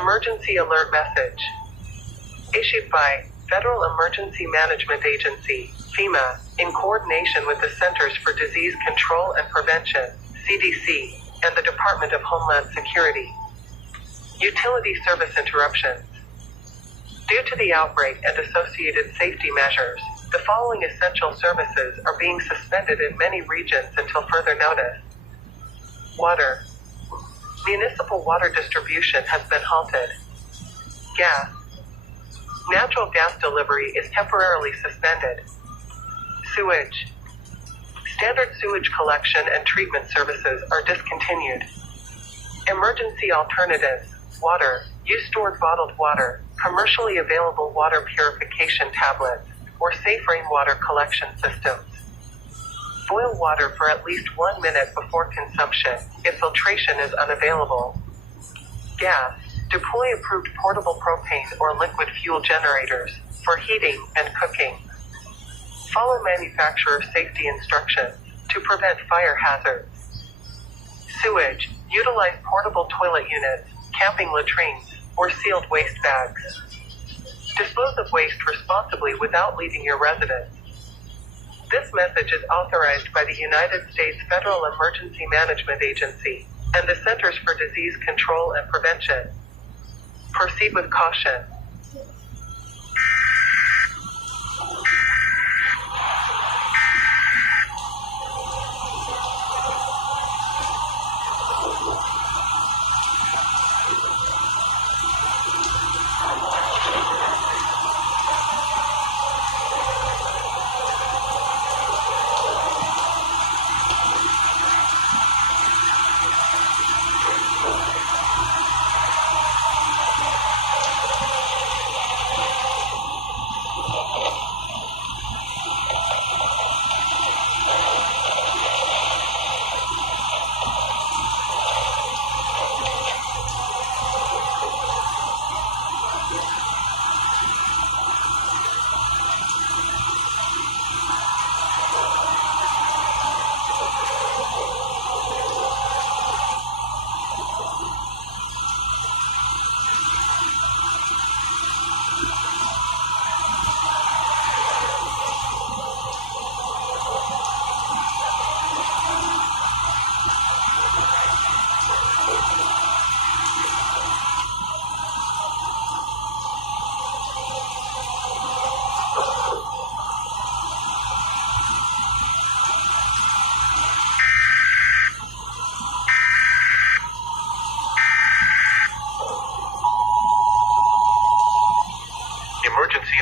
Emergency alert message. Issued by Federal Emergency Management Agency, FEMA, in coordination with the Centers for Disease Control and Prevention, CDC, and the Department of Homeland Security. Utility service interruptions. Due to the outbreak and associated safety measures, the following essential services are being suspended in many regions until further notice. Water. Municipal water distribution has been halted. Gas. Natural gas delivery is temporarily suspended. Sewage. Standard sewage collection and treatment services are discontinued. Emergency alternatives. Water. Use stored bottled water, commercially available water purification tablets, or safe rainwater collection systems. Boil water for at least 1 minute before consumption if filtration is unavailable. Gas. Deploy approved portable propane or liquid fuel generators for heating and cooking. Follow manufacturer safety instructions to prevent fire hazards. Sewage. Utilize portable toilet units, camping latrines, or sealed waste bags. Dispose of waste responsibly without leaving your residence. This message is authorized by the United States Federal Emergency Management Agency and the Centers for Disease Control and Prevention. Proceed with caution.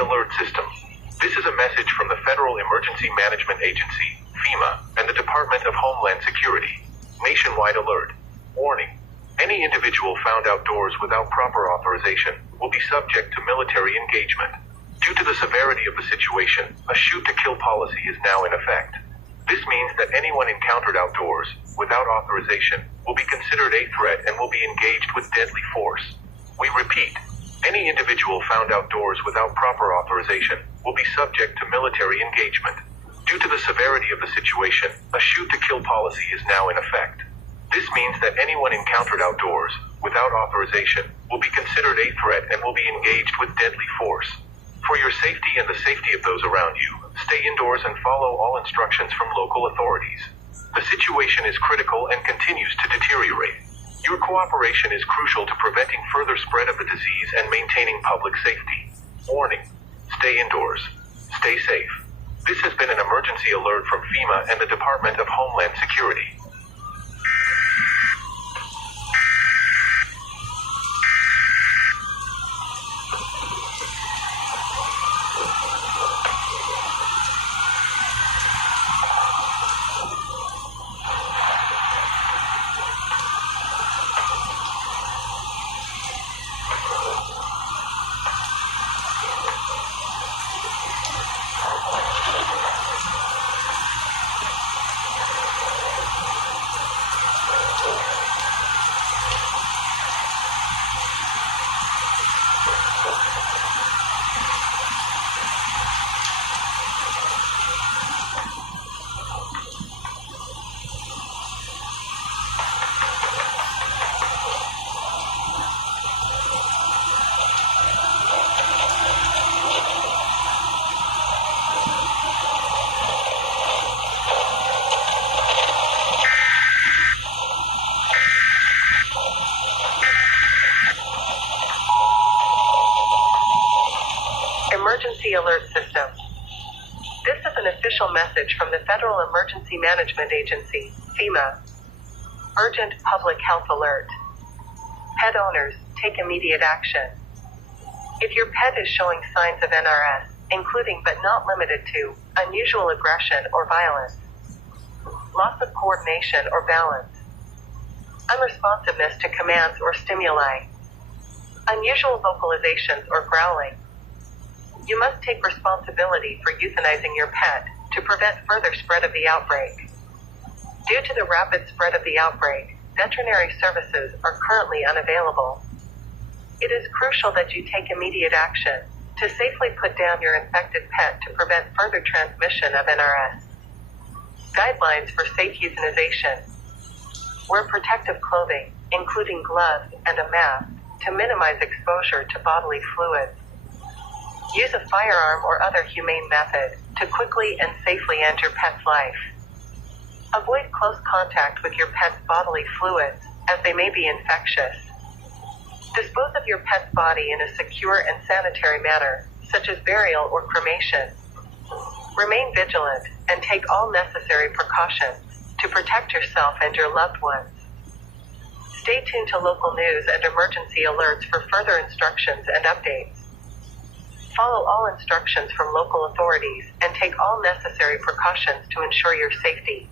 Alert System. This is a message from the Federal Emergency Management Agency, FEMA, and the Department of Homeland Security. Nationwide alert. Warning. Any individual found outdoors without proper authorization will be subject to military engagement. Due to the severity of the situation, a shoot-to-kill policy is now in effect. This means that anyone encountered outdoors, without authorization, will be considered a threat and will be engaged with deadly force. We repeat, any individual found outdoors without proper authorization will be subject to military engagement. Due to the severity of the situation, a shoot-to-kill policy is now in effect. This means that anyone encountered outdoors, without authorization, will be considered a threat and will be engaged with deadly force. For your safety and the safety of those around you, stay indoors and follow all instructions from local authorities. The situation is critical and continues to deteriorate. Your cooperation is crucial to preventing further spread of the disease and maintaining public safety. Warning. Stay indoors. Stay safe. This has been an emergency alert from FEMA and the Department of Homeland Security. Emergency Alert System. This is an official message from the Federal Emergency Management Agency, FEMA. Urgent public health alert. Pet owners, take immediate action. If your pet is showing signs of NRS, including but not limited to unusual aggression or violence, loss of coordination or balance, unresponsiveness to commands or stimuli, unusual vocalizations or growling, you must take responsibility for euthanizing your pet to prevent further spread of the outbreak. Due to the rapid spread of the outbreak, veterinary services are currently unavailable. It is crucial that you take immediate action to safely put down your infected pet to prevent further transmission of NRS. Guidelines for safe euthanization. Wear protective clothing, including gloves and a mask, to minimize exposure to bodily fluids. Use a firearm or other humane method to quickly and safely end your pet's life. Avoid close contact with your pet's bodily fluids, as they may be infectious. Dispose of your pet's body in a secure and sanitary manner, such as burial or cremation. Remain vigilant and take all necessary precautions to protect yourself and your loved ones. Stay tuned to local news and emergency alerts for further instructions and updates. Follow all instructions from local authorities and take all necessary precautions to ensure your safety.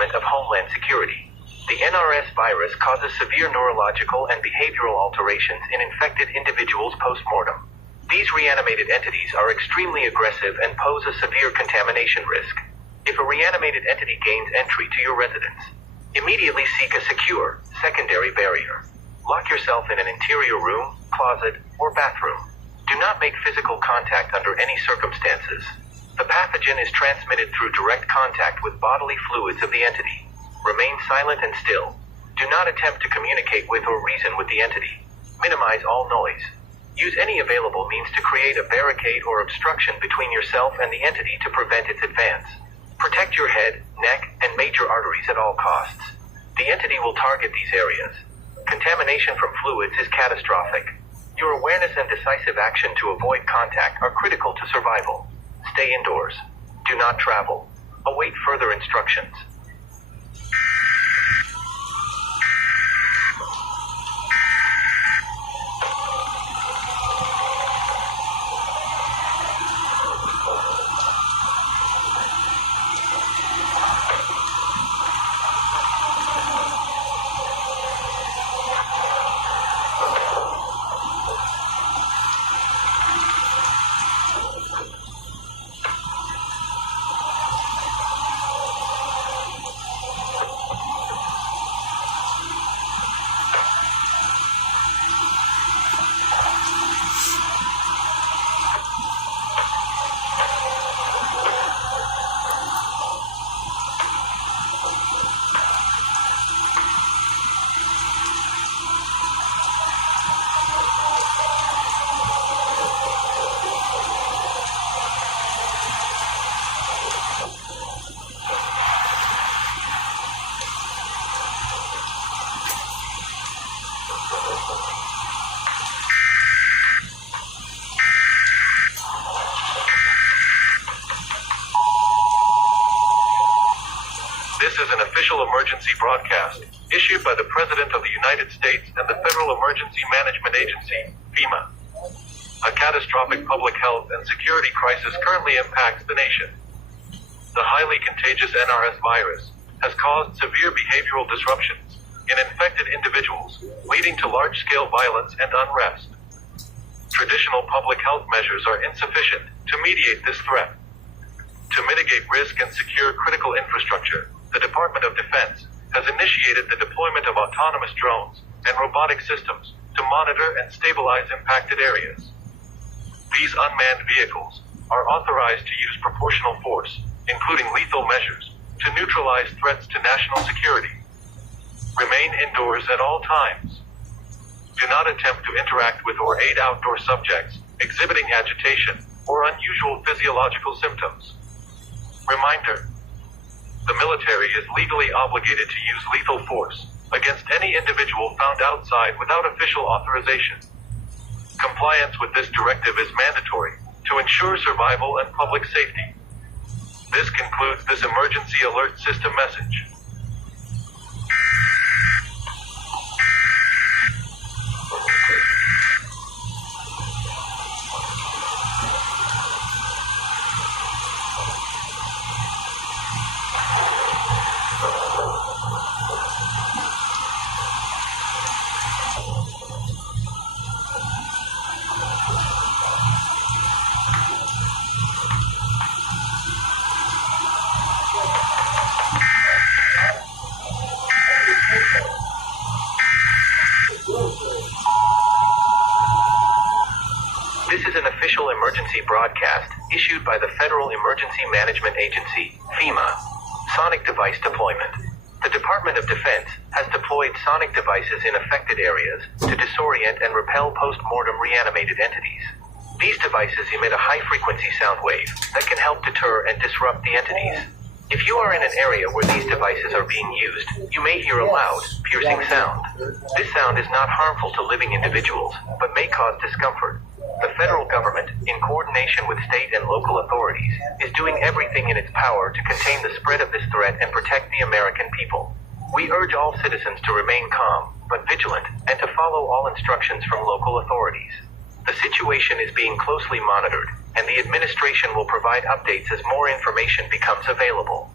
Department of Homeland Security. The NRS virus causes severe neurological and behavioral alterations in infected individuals post-mortem. These reanimated entities are extremely aggressive and pose a severe contamination risk. If a reanimated entity gains entry to your residence, immediately seek a secure, secondary barrier. Lock yourself in an interior room, closet, or bathroom. Do not make physical contact under any circumstances. The pathogen is transmitted through direct contact with bodily fluids of the entity. Remain silent and still. Do not attempt to communicate with or reason with the entity. Minimize all noise. Use any available means to create a barricade or obstruction between yourself and the entity to prevent its advance. Protect your head, neck, and major arteries at all costs. The entity will target these areas. Contamination from fluids is catastrophic. Your awareness and decisive action to avoid contact are critical to survival. Stay indoors. Do not travel. Await further instructions. This is an official emergency broadcast issued by the President of the United States and the Federal Emergency Management Agency, FEMA. A catastrophic public health and security crisis currently impacts the nation. The highly contagious NRS virus has caused severe behavioral disruptions in infected individuals, leading to large-scale violence and unrest. Traditional public health measures are insufficient to mediate this threat. To mitigate risk and secure critical infrastructure, the Department of Defense has initiated the deployment of autonomous drones and robotic systems to monitor and stabilize impacted areas. These unmanned vehicles are authorized to use proportional force, including lethal measures, to neutralize threats to national security. Remain indoors at all times. Do not attempt to interact with or aid outdoor subjects exhibiting agitation or unusual physiological symptoms. Reminder: the military is legally obligated to use lethal force against any individual found outside without official authorization. Compliance with this directive is mandatory to ensure survival and public safety. This concludes this emergency alert system message. This is an official emergency broadcast issued by the Federal Emergency Management Agency, FEMA. Sonic device deployment. The Department of Defense has deployed sonic devices in affected areas to disorient and repel post-mortem reanimated entities. These devices emit a high-frequency sound wave that can help deter and disrupt the entities. If you are in an area where these devices are being used, you may hear a loud, piercing sound. This sound is not harmful to living individuals, but may cause discomfort. The federal government, in coordination with state and local authorities, is doing everything in its power to contain the spread of this threat and protect the American people. We urge all citizens to remain calm, but vigilant, and to follow all instructions from local authorities. The situation is being closely monitored, and the administration will provide updates as more information becomes available.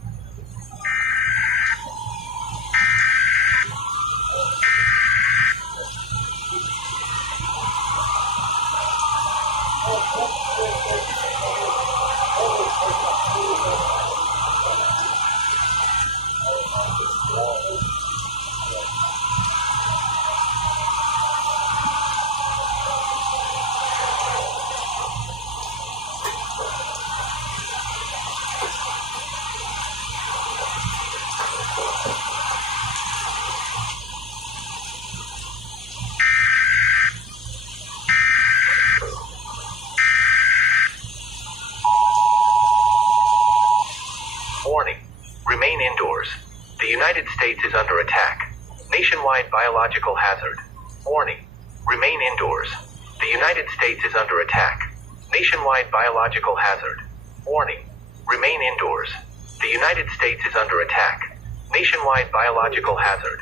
Warning. Remain indoors. The United States is under attack. Nationwide biological hazard. Warning. Remain indoors. The United States is under attack. Nationwide biological hazard. Warning. Remain indoors. The United States is under attack. Nationwide biological hazard.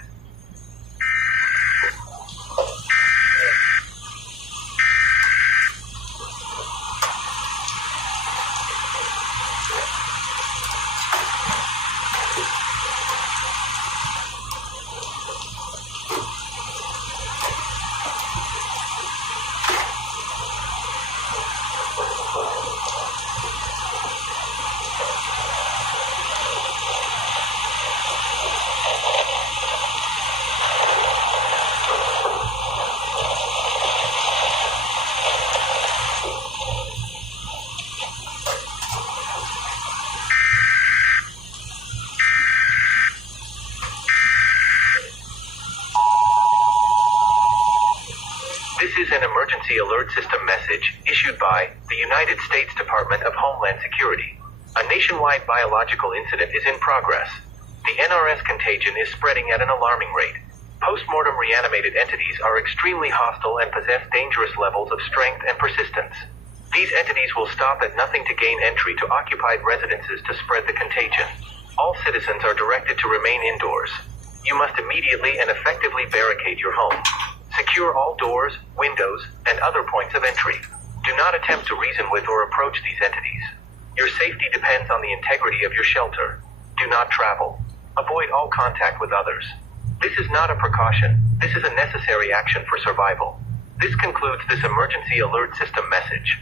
This is an emergency alert system message issued by the United States Department of Homeland Security. A nationwide biological incident is in progress. The NRS contagion is spreading at an alarming rate. Post-mortem reanimated entities are extremely hostile and possess dangerous levels of strength and persistence. These entities will stop at nothing to gain entry to occupied residences to spread the contagion. All citizens are directed to remain indoors. You must immediately and effectively barricade your home. Secure all doors, windows, and other points of entry. Do not attempt to reason with or approach these entities. Your safety depends on the integrity of your shelter. Do not travel. Avoid all contact with others. This is not a precaution. This is a necessary action for survival. This concludes this emergency alert system message.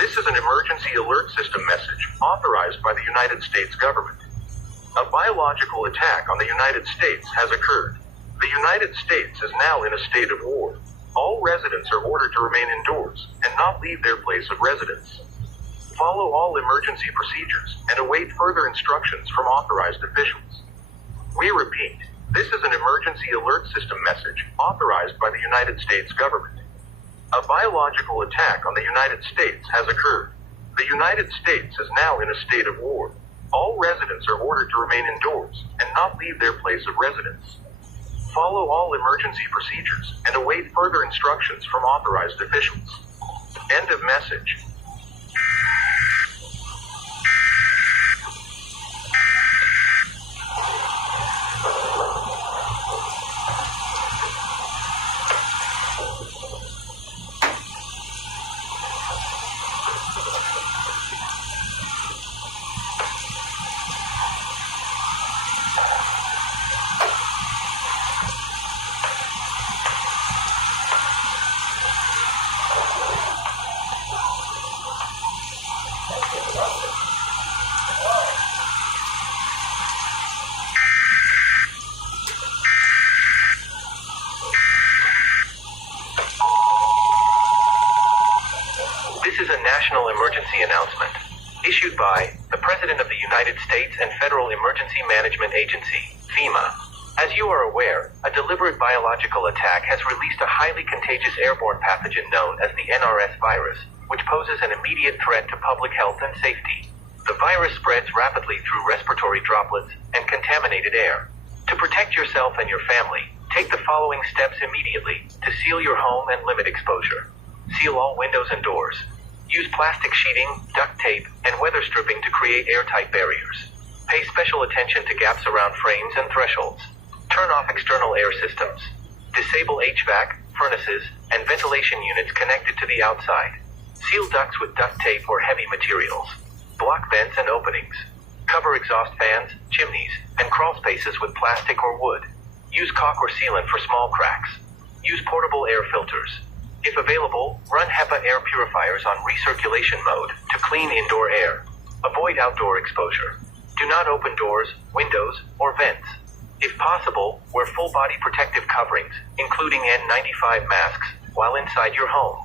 This is an emergency alert system message authorized by the United States government. A biological attack on the United States has occurred. The United States is now in a state of war. All residents are ordered to remain indoors and not leave their place of residence. Follow all emergency procedures and await further instructions from authorized officials. We repeat, this is an emergency alert system message authorized by the United States government. A biological attack on the United States has occurred. The United States is now in a state of war. All residents are ordered to remain indoors and not leave their place of residence. Follow all emergency procedures and await further instructions from authorized officials. End of message. This is a national emergency announcement issued by the President of the United States and Federal Emergency Management Agency, FEMA. As you are aware, a deliberate biological attack has released a highly contagious airborne pathogen known as the NRS virus. which poses an immediate threat to public health and safety. The virus spreads rapidly through respiratory droplets and contaminated air. To protect yourself and your family, take the following steps immediately to seal your home and limit exposure. Seal all windows and doors. Use plastic sheeting, duct tape, and weather stripping to create airtight barriers. Pay special attention to gaps around frames and thresholds. Turn off external air systems. Disable HVAC, furnaces, and ventilation units connected to the outside. Seal ducts with duct tape or heavy materials. Block vents and openings. Cover exhaust fans, chimneys, and crawl spaces with plastic or wood. Use caulk or sealant for small cracks. Use portable air filters. If available, run HEPA air purifiers on recirculation mode to clean indoor air. Avoid outdoor exposure. Do not open doors, windows, or vents. If possible, wear full-body protective coverings, including N95 masks, while inside your home.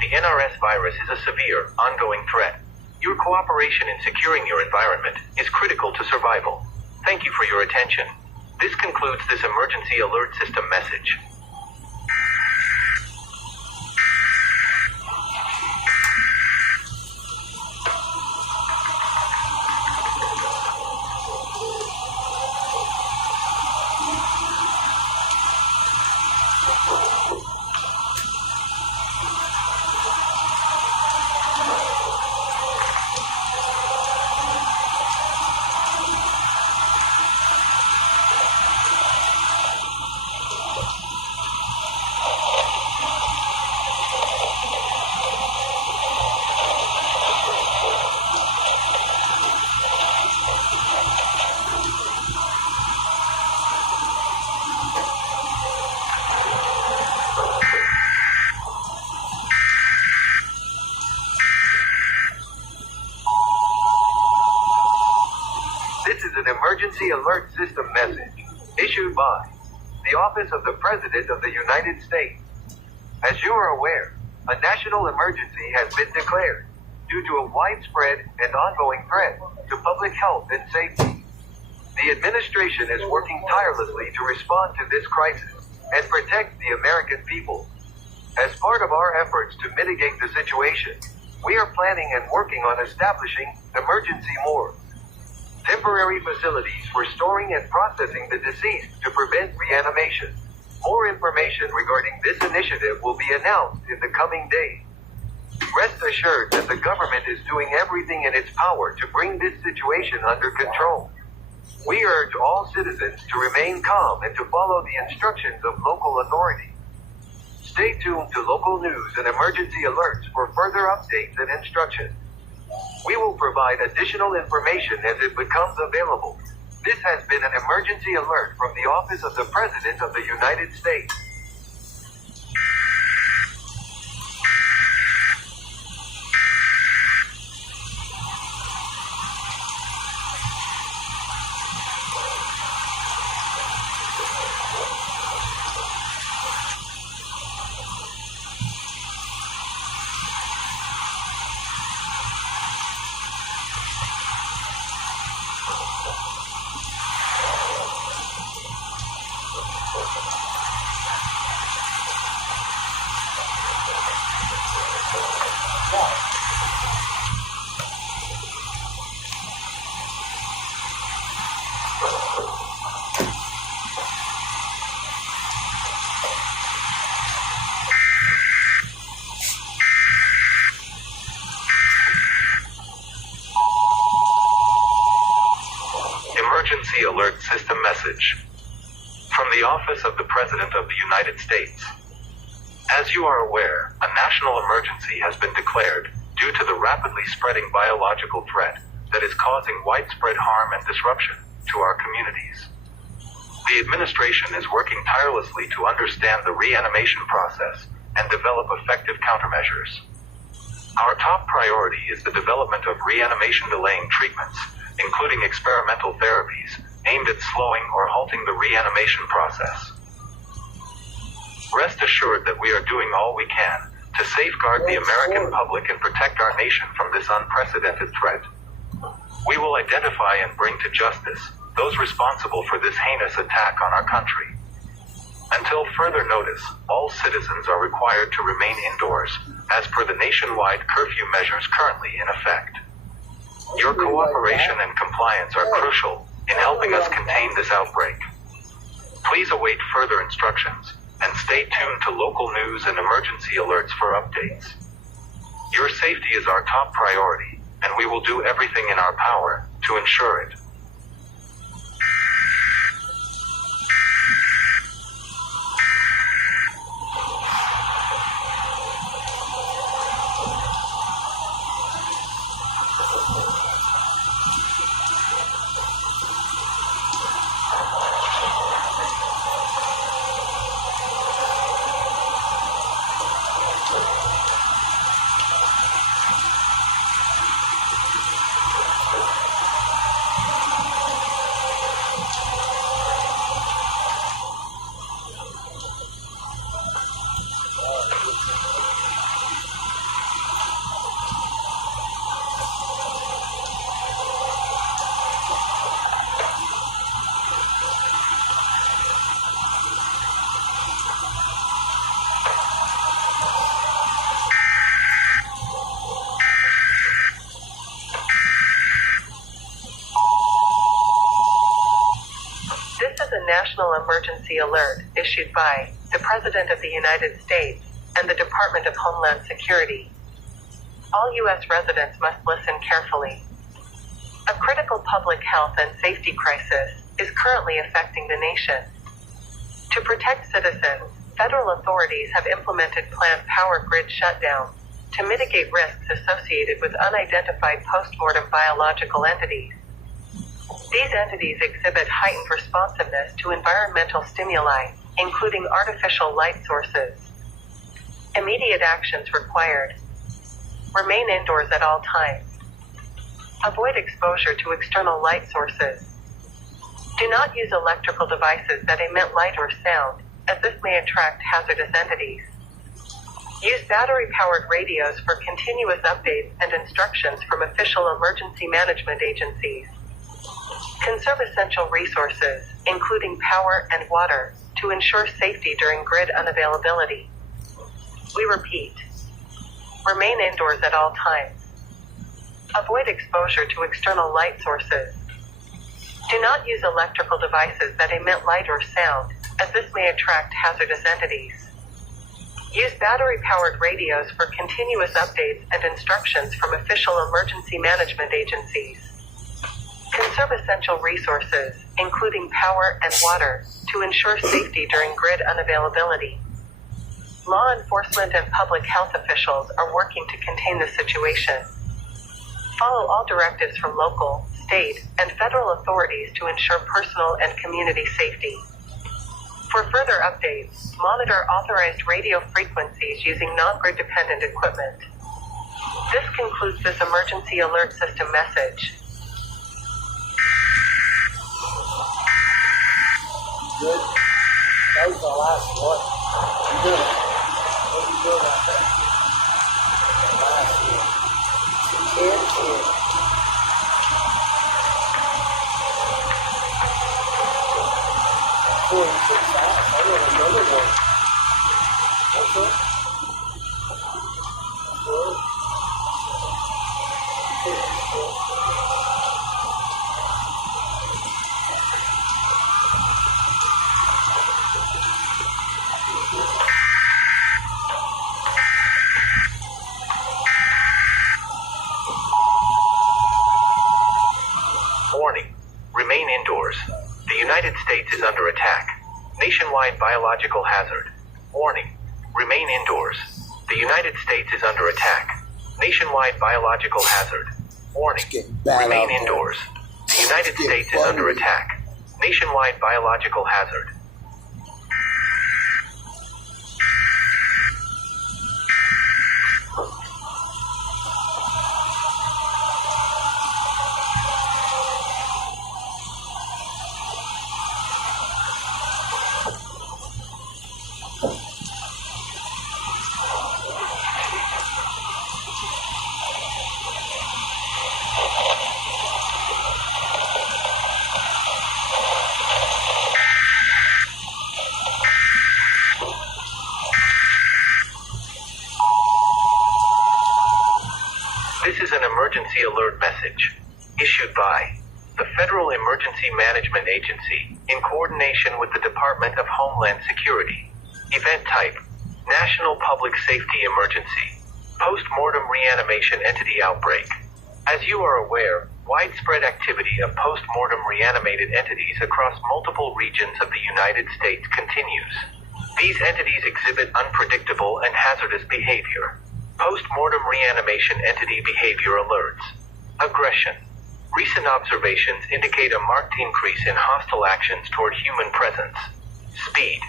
The NRS virus is a severe, ongoing threat. Your cooperation in securing your environment is critical to survival. Thank you for your attention. This concludes this emergency alert system message. This is an emergency alert system message issued by the Office of the President of the United States. As you are aware, a national emergency has been declared due to a widespread and ongoing threat to public health and safety. The administration is working tirelessly to respond to this crisis and protect the American people. As part of our efforts to mitigate the situation, we are planning and working on establishing emergency morgues, temporary facilities for storing and processing the deceased to prevent reanimation. More information regarding this initiative will be announced in the coming days. Rest assured that the government is doing everything in its power to bring this situation under control. We urge all citizens to remain calm and to follow the instructions of local authorities. Stay tuned to local news and emergency alerts for further updates and instructions. We will provide additional information as it becomes available. This has been an emergency alert from the Office of the President of the United States. Emergency Alert System Message. From the Office of the President of the United States. As you are aware, a national emergency has been declared due to the rapidly spreading biological threat that is causing widespread harm and disruption to our communities. The administration is working tirelessly to understand the reanimation process and develop effective countermeasures. Our top priority is the development of reanimation delaying treatments, including experimental therapies aimed at slowing or halting the reanimation process. Rest assured that we are doing all we can to safeguard the American public and protect our nation from this unprecedented threat. We will identify and bring to justice those responsible for this heinous attack on our country. Until further notice, all citizens are required to remain indoors, as per the nationwide curfew measures currently in effect. Your cooperation and compliance are crucial in helping us contain this outbreak. Please await further instructions, and stay tuned to local news and emergency alerts for updates. Your safety is our top priority, and we will do everything in our power to ensure it. A national emergency alert issued by the President of the United States and the Department of Homeland Security. All U.S. residents must listen carefully. A critical public health and safety crisis is currently affecting the nation. To protect citizens, federal authorities have implemented planned power grid shutdowns to mitigate risks associated with unidentified post-mortem biological entities. These entities exhibit heightened responsiveness to environmental stimuli, including artificial light sources. Immediate actions required. Remain indoors at all times. Avoid exposure to external light sources. Do not use electrical devices that emit light or sound, as this may attract hazardous entities. Use battery-powered radios for continuous updates and instructions from official emergency management agencies. Conserve essential resources, including power and water, to ensure safety during grid unavailability. We repeat, remain indoors at all times. Avoid exposure to external light sources. Do not use electrical devices that emit light or sound, as this may attract hazardous entities. Use battery-powered radios for continuous updates and instructions from official emergency management agencies. Conserve essential resources, including power and water, to ensure safety during grid unavailability. Law enforcement and public health officials are working to contain the situation. Follow all directives from local, state, and federal authorities to ensure personal and community safety. For further updates, monitor authorized radio frequencies using non-grid dependent equipment. This concludes this emergency alert system message. Good. That was the last one. You did it. What are you doing out there? Last one. 10. Boy, you took fast. I want another one. What's up? Warning. Remain indoors. The United States is under attack. Nationwide biological hazard. Warning. Remain indoors. The United States is under attack. Nationwide biological hazard. Warning. Remain indoors. The United States is under attack. Nationwide biological hazard. message. Issued by the Federal Emergency Management Agency, in coordination with the Department of Homeland Security. Event type: National Public Safety Emergency. Post-mortem reanimation entity outbreak. As you are aware, widespread activity of post-mortem reanimated entities across multiple regions of the United States continues. These entities exhibit unpredictable and hazardous behavior. Post-mortem reanimation entity behavior alerts. Aggression. Recent observations indicate a marked increase in hostile actions toward human presence. Speed.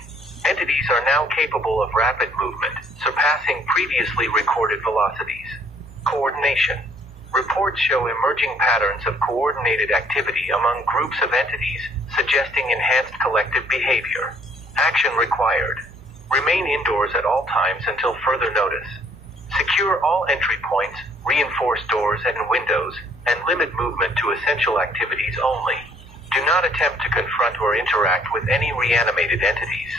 Entities are now capable of rapid movement, surpassing previously recorded velocities. Coordination. Reports show emerging patterns of coordinated activity among groups of entities, suggesting enhanced collective behavior. Action required. Remain indoors at all times until further notice. Secure all entry points, reinforce doors and windows, and limit movement to essential activities only. Do not attempt to confront or interact with any reanimated entities.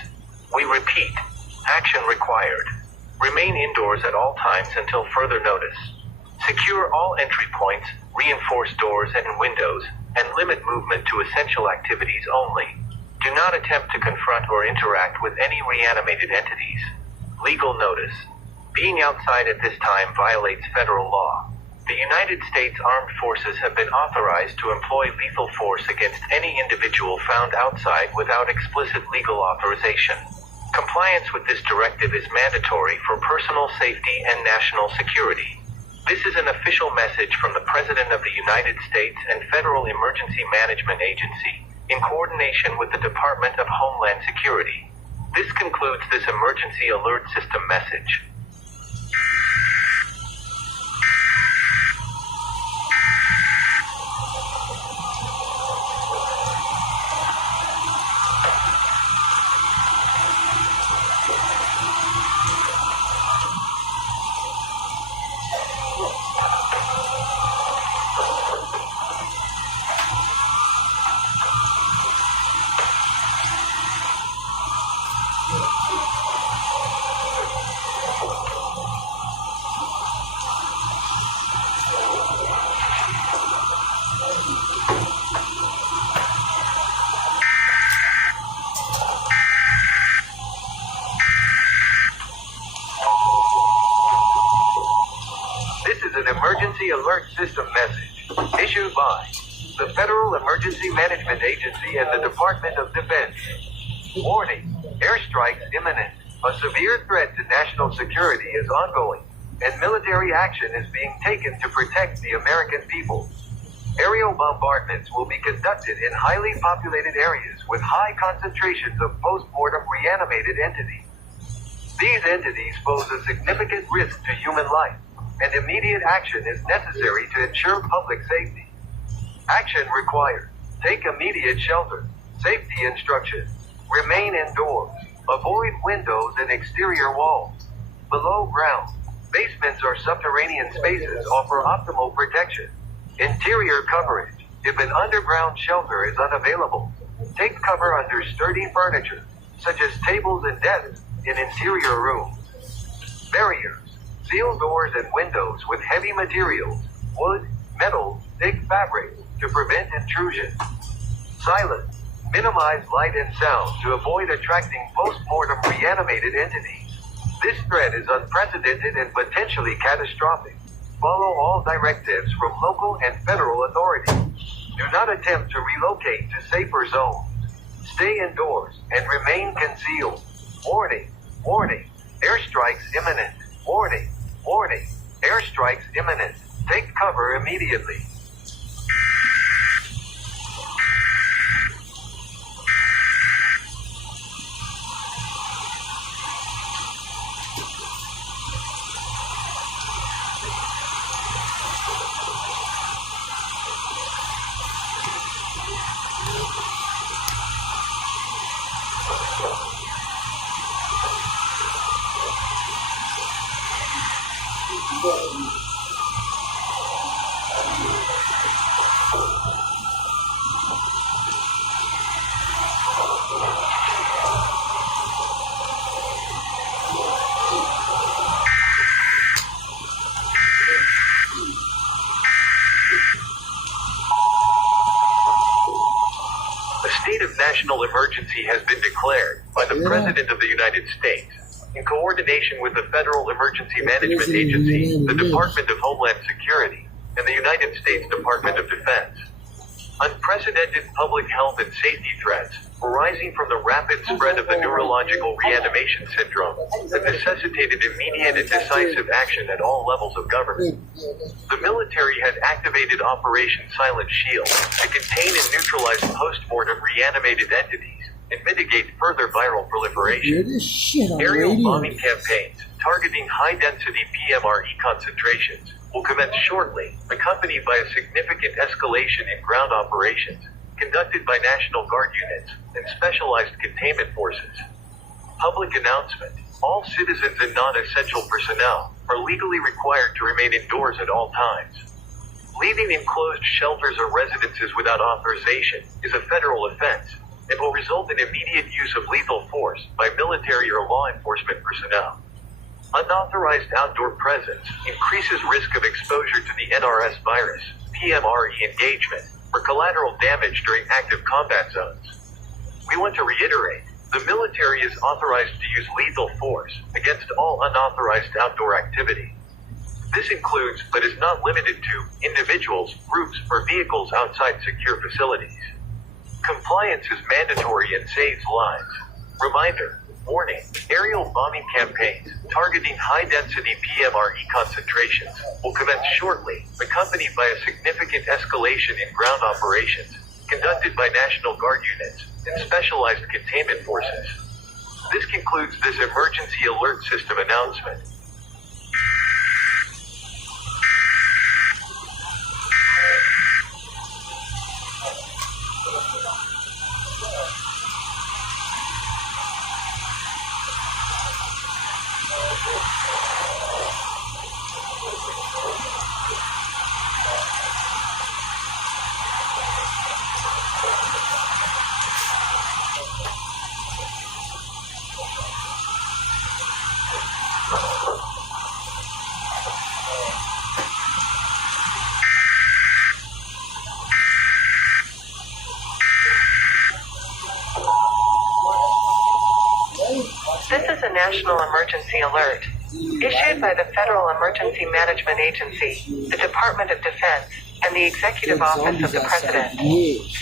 We repeat, action required. Remain indoors at all times until further notice. Secure all entry points, reinforce doors and windows, and limit movement to essential activities only. Do not attempt to confront or interact with any reanimated entities. Legal notice. Being outside at this time violates federal law. The United States Armed Forces have been authorized to employ lethal force against any individual found outside without explicit legal authorization. Compliance with this directive is mandatory for personal safety and national security. This is an official message from the President of the United States and Federal Emergency Management Agency, in coordination with the Department of Homeland Security. This concludes this emergency alert system message. Emergency Alert System message issued by the Federal Emergency Management Agency and the Department of Defense. Warning, airstrikes imminent. A severe threat to national security is ongoing, and military action is being taken to protect the American people. Aerial bombardments will be conducted in highly populated areas with high concentrations of post-mortem reanimated entities. These entities pose a significant risk to human life, and immediate action is necessary to ensure public safety. Action required. Take immediate shelter. Safety instructions. Remain indoors. Avoid windows and exterior walls. Below ground, basements or subterranean spaces offer optimal protection. Interior coverage. If an underground shelter is unavailable, take cover under sturdy furniture, such as tables and desks, in interior rooms. Barriers. Seal doors and windows with heavy materials, wood, metal, thick fabric, to prevent intrusion. Silence. Minimize light and sound to avoid attracting post-mortem reanimated entities. This threat is unprecedented and potentially catastrophic. Follow all directives from local and federal authorities. Do not attempt to relocate to safer zones. Stay indoors and remain concealed. Warning, warning, airstrikes imminent. Warning, warning, airstrikes imminent. Take cover immediately. national emergency has been declared by the Yeah. President of the United States in coordination with the Federal Emergency Management President of the Agency, United the States. Department of Homeland Security, and the United States Department of Defense. Unprecedented public health and safety threats arising from the rapid spread of the neurological reanimation syndrome have necessitated immediate and decisive action at all levels of government. The military has activated Operation Silent Shield to contain and neutralize post-mortem reanimated entities and mitigate further viral Hear proliferation. this shit on Aerial radio. bombing campaigns targeting high-density PMRE concentrations will commence shortly, accompanied by a significant escalation in ground operations conducted by National Guard units and specialized containment forces. Public announcement: all citizens and non-essential personnel are legally required to remain indoors at all times. Leaving enclosed shelters or residences without authorization is a federal offense and will result in immediate use of lethal force by military or law enforcement personnel. Unauthorized outdoor presence increases risk of exposure to the NRS virus, PMRE engagement, or collateral damage during active combat zones. We want to reiterate, the military is authorized to use lethal force against all unauthorized outdoor activity. This includes, but is not limited to, individuals, groups, or vehicles outside secure facilities. Compliance is mandatory and saves lives. Reminder: warning, aerial bombing campaigns targeting high-density PMRE concentrations will commence shortly, accompanied by a significant escalation in ground operations conducted by National Guard units and specialized containment forces. This concludes this emergency alert system announcement. This is a national emergency alert issued by the Federal Emergency Management Agency, the Department of Defense, and the Executive Office of the President.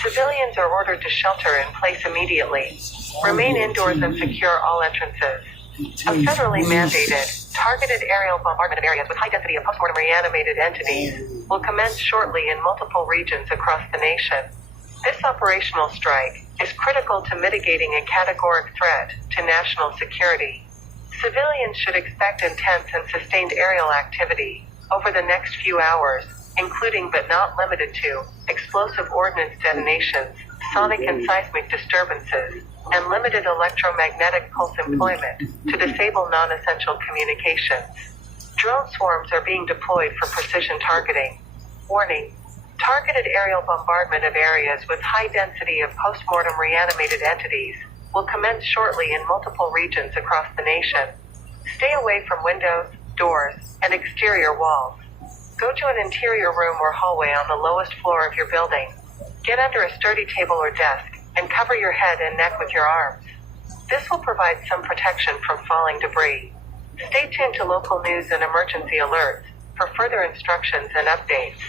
Civilians are ordered to shelter in place immediately, remain indoors and secure all entrances. A federally mandated, targeted aerial bombardment of areas with high density of postmortem reanimated entities will commence shortly in multiple regions across the nation. This operational strike is critical to mitigating a categoric threat to national security. Civilians should expect intense and sustained aerial activity over the next few hours, including but not limited to explosive ordnance detonations, sonic and seismic disturbances, and limited electromagnetic pulse employment to disable non-essential communications. Drone swarms are being deployed for precision targeting. Warning: targeted aerial bombardment of areas with high density of postmortem reanimated entities will commence shortly in multiple regions across the nation. Stay away from windows, doors, and exterior walls. Go to an interior room or hallway on the lowest floor of your building. Get under a sturdy table or desk and cover your head and neck with your arms. This will provide some protection from falling debris. Stay tuned to local news and emergency alerts for further instructions and updates.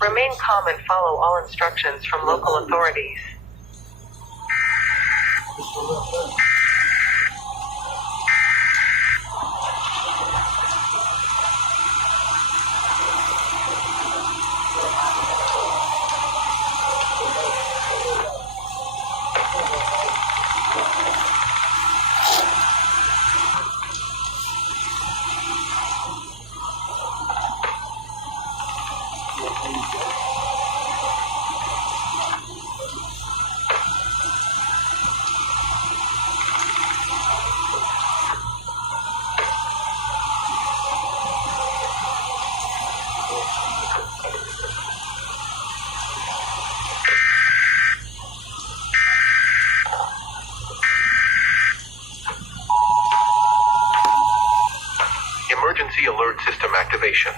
Remain calm and follow all instructions from local authorities. Emergency Alert System Activation.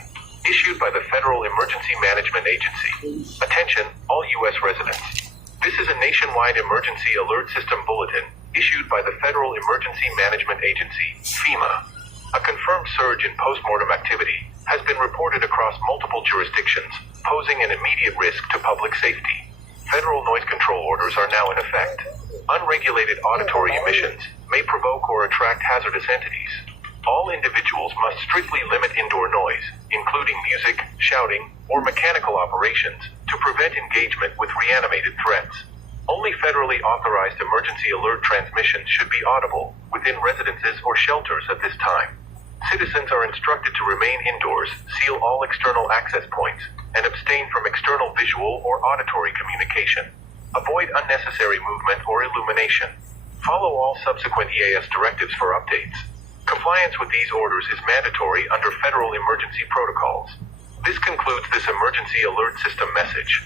Issued by the Federal Emergency Management Agency. Attention, all U.S. residents. This is a nationwide emergency alert system bulletin issued by the Federal Emergency Management Agency, FEMA. A confirmed surge in postmortem activity has been reported across multiple jurisdictions, posing an immediate risk to public safety. Federal noise control orders are now in effect. Unregulated auditory emissions may provoke or attract hazardous entities. All individuals must strictly limit indoor noise, including music, shouting, or mechanical operations, to prevent engagement with reanimated threats. Only federally authorized emergency alert transmissions should be audible within residences or shelters at this time. Citizens are instructed to remain indoors, seal all external access points, and abstain from external visual or auditory communication. Avoid unnecessary movement or illumination. Follow all subsequent EAS directives for updates. Compliance with these orders is mandatory under federal emergency protocols. This concludes this emergency alert system message.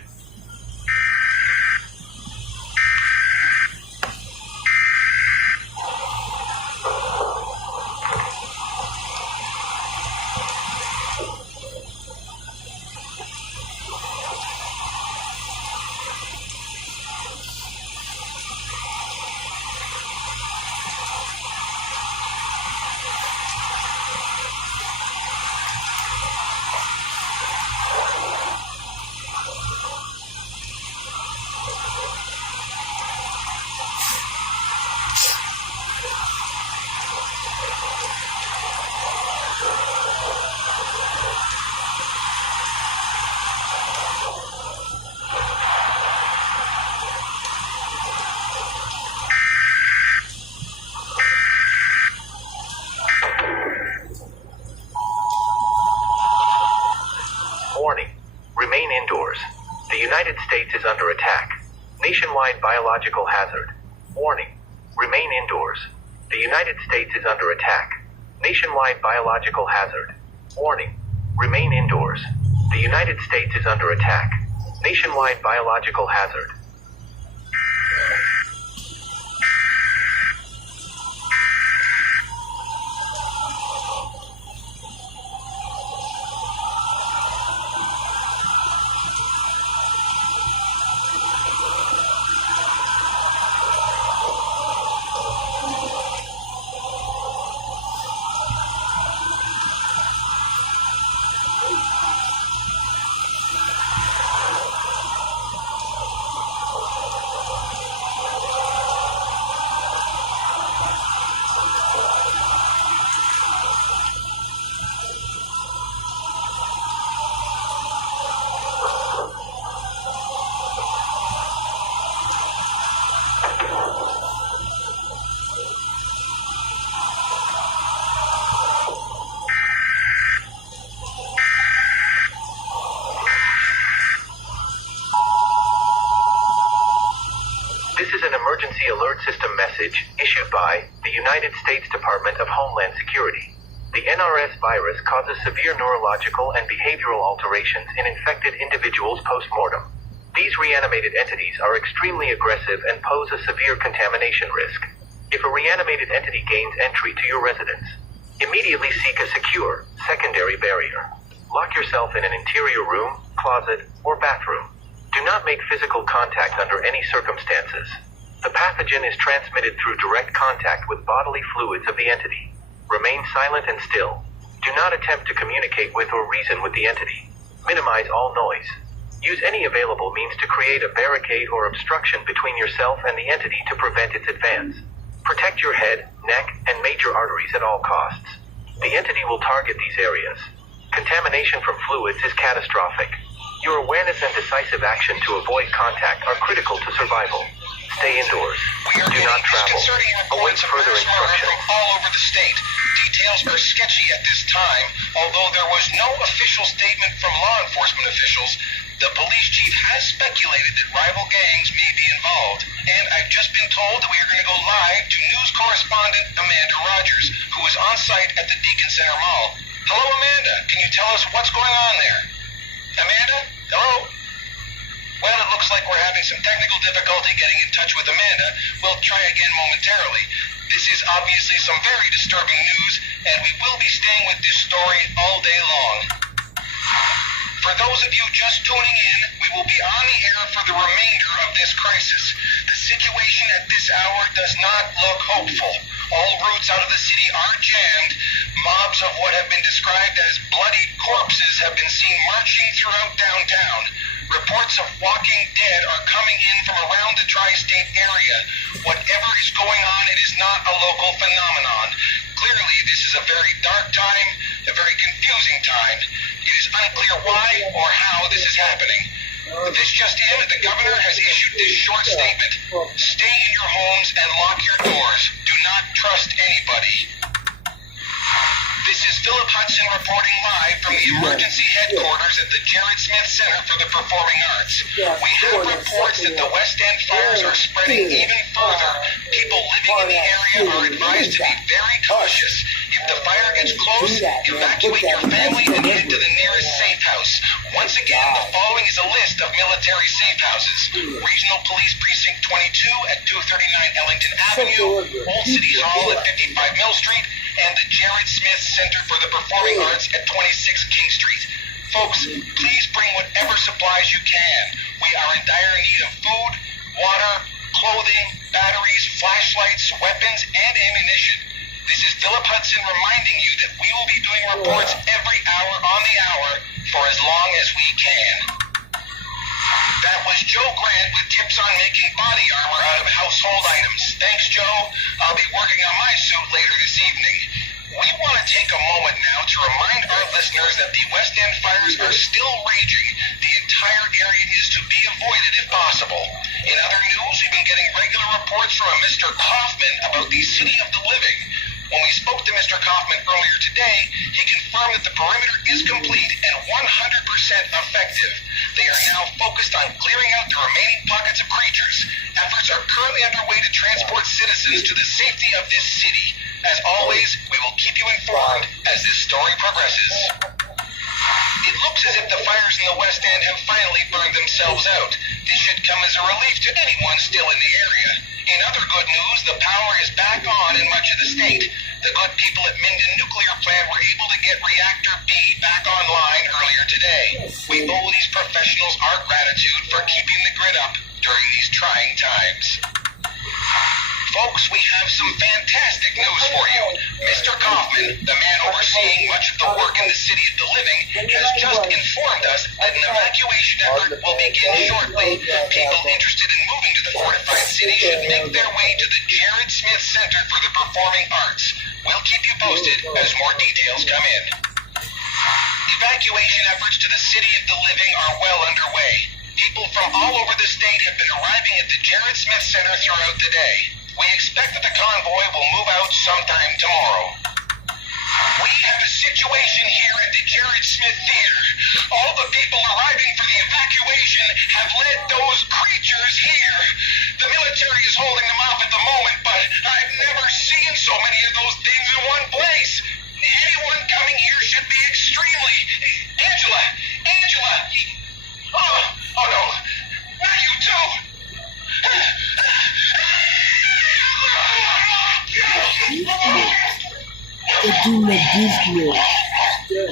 Warning. Remain indoors. The United States is under attack. Nationwide biological hazard. Warning. Remain indoors. The United States is under attack. Nationwide biological hazard. Warning. Remain indoors. The United States is under attack. Nationwide biological hazard. Emergency Alert System message issued by the United States Department of Homeland Security. The NRS virus causes severe neurological and behavioral alterations in infected individuals post-mortem. These reanimated entities are extremely aggressive and pose a severe contamination risk. If a reanimated entity gains entry to your residence, immediately seek a secure, secondary barrier. Lock yourself in an interior room, closet, or bathroom. Do not make physical contact under any circumstances. The pathogen is transmitted through direct contact with bodily fluids of the entity. Remain silent and still. Do not attempt to communicate with or reason with the entity. Minimize all noise. Use any available means to create a barricade or obstruction between yourself and the entity to prevent its advance. Protect your head, neck, and major arteries at all costs. The entity will target these areas. Contamination from fluids is catastrophic. Your awareness and decisive action to avoid contact are critical to survival. Stay indoors. Do not travel. Await further instructions. From all over the state. Details are sketchy at this time, although there was no official statement from law enforcement officials. The police chief has speculated that rival gangs may be involved. And I've just been told that we are going to go live to news correspondent Amanda Rogers, who is on site at the Deacon Center Mall. Hello, Amanda. Can you tell us what's going on there? Amanda? Hello? Well, it looks like we're having some technical difficulty getting in touch with Amanda. We'll try again momentarily. This is obviously some very disturbing news, and we will be staying with this story all day long. For those of you just tuning in, we will be on the air for the remainder of this crisis. The situation at this hour does not look hopeful. All routes out of the city are jammed. Mobs of what have been described as bloodied corpses have been seen marching throughout downtown. Reports of walking dead are coming in from around the tri-state area. Whatever is going on, it is not a local phenomenon. Clearly, this is a very dark time, a very confusing time. It is unclear why or how this is happening. This just in, the governor has issued this short statement. Stay in your homes and lock your doors. Do not trust anybody. This is Philip Hudson reporting live from the emergency headquarters at the Jared Smith Center for the Performing Arts. We have reports that the West End fires are spreading even further. People living in the area are advised to be very cautious. If the fire gets close, evacuate your family and head to the nearest safe house. Once again, the following is a list of military safe houses. Regional Police Precinct 22 at 239 Ellington Avenue, Old City Hall at 55 Mill Street, and the Jared Smith Center for the Performing Arts at 26 King Street. Folks, please bring whatever supplies you can. We are in dire need of food, water, clothing, batteries, flashlights, weapons, and ammunition. This is Philip Hudson reminding you that we will be doing reports every hour on the hour for as long as we can. That was Joe Grant with tips on making body armor out of household items. Thanks, Joe. I'll be working on my suit later this evening. We want to take a moment now to remind our listeners that the West End fires are still raging. The entire area is to be avoided if possible. In other news, we've been getting regular reports from a Mr. Kaufman about the City of the Living. When we spoke to Mr. Kaufman earlier today, he confirmed that the perimeter is complete and 100% effective. They are now focused on clearing out the remaining pockets of creatures. Efforts are currently underway to transport citizens to the safety of this city. As always, we will keep you informed as this story progresses. It looks as if the fires in the West End have finally burned themselves out. This should come as a relief to anyone still in the area. In other good news, the power is back on in much of the state. The good people at Minden Nuclear Plant were able to get Reactor B back online earlier today. We owe these professionals our gratitude for keeping the grid up during these trying times. Folks, we have some fantastic news for you. Mr. Kaufman, the man overseeing much of the work in the City of the Living, has just informed us that an evacuation effort will begin shortly. People interested in moving to the fortified city should make their way to the Jared Smith Center for the Performing Arts. We'll keep you posted as more details come in. Evacuation efforts to the City of the Living are well underway. People from all over the state have been arriving at the Jared Smith Center throughout the day. We expect that the convoy will move out sometime tomorrow. We have a situation here at the Jared Smith Theater. All the people arriving for the evacuation have led those creatures here. The military is holding them off at the moment, but I've never seen so many of those things in one place. Anyone coming here should be extremely... Angela! Oh no, not you too! They're doing that business. Yeah.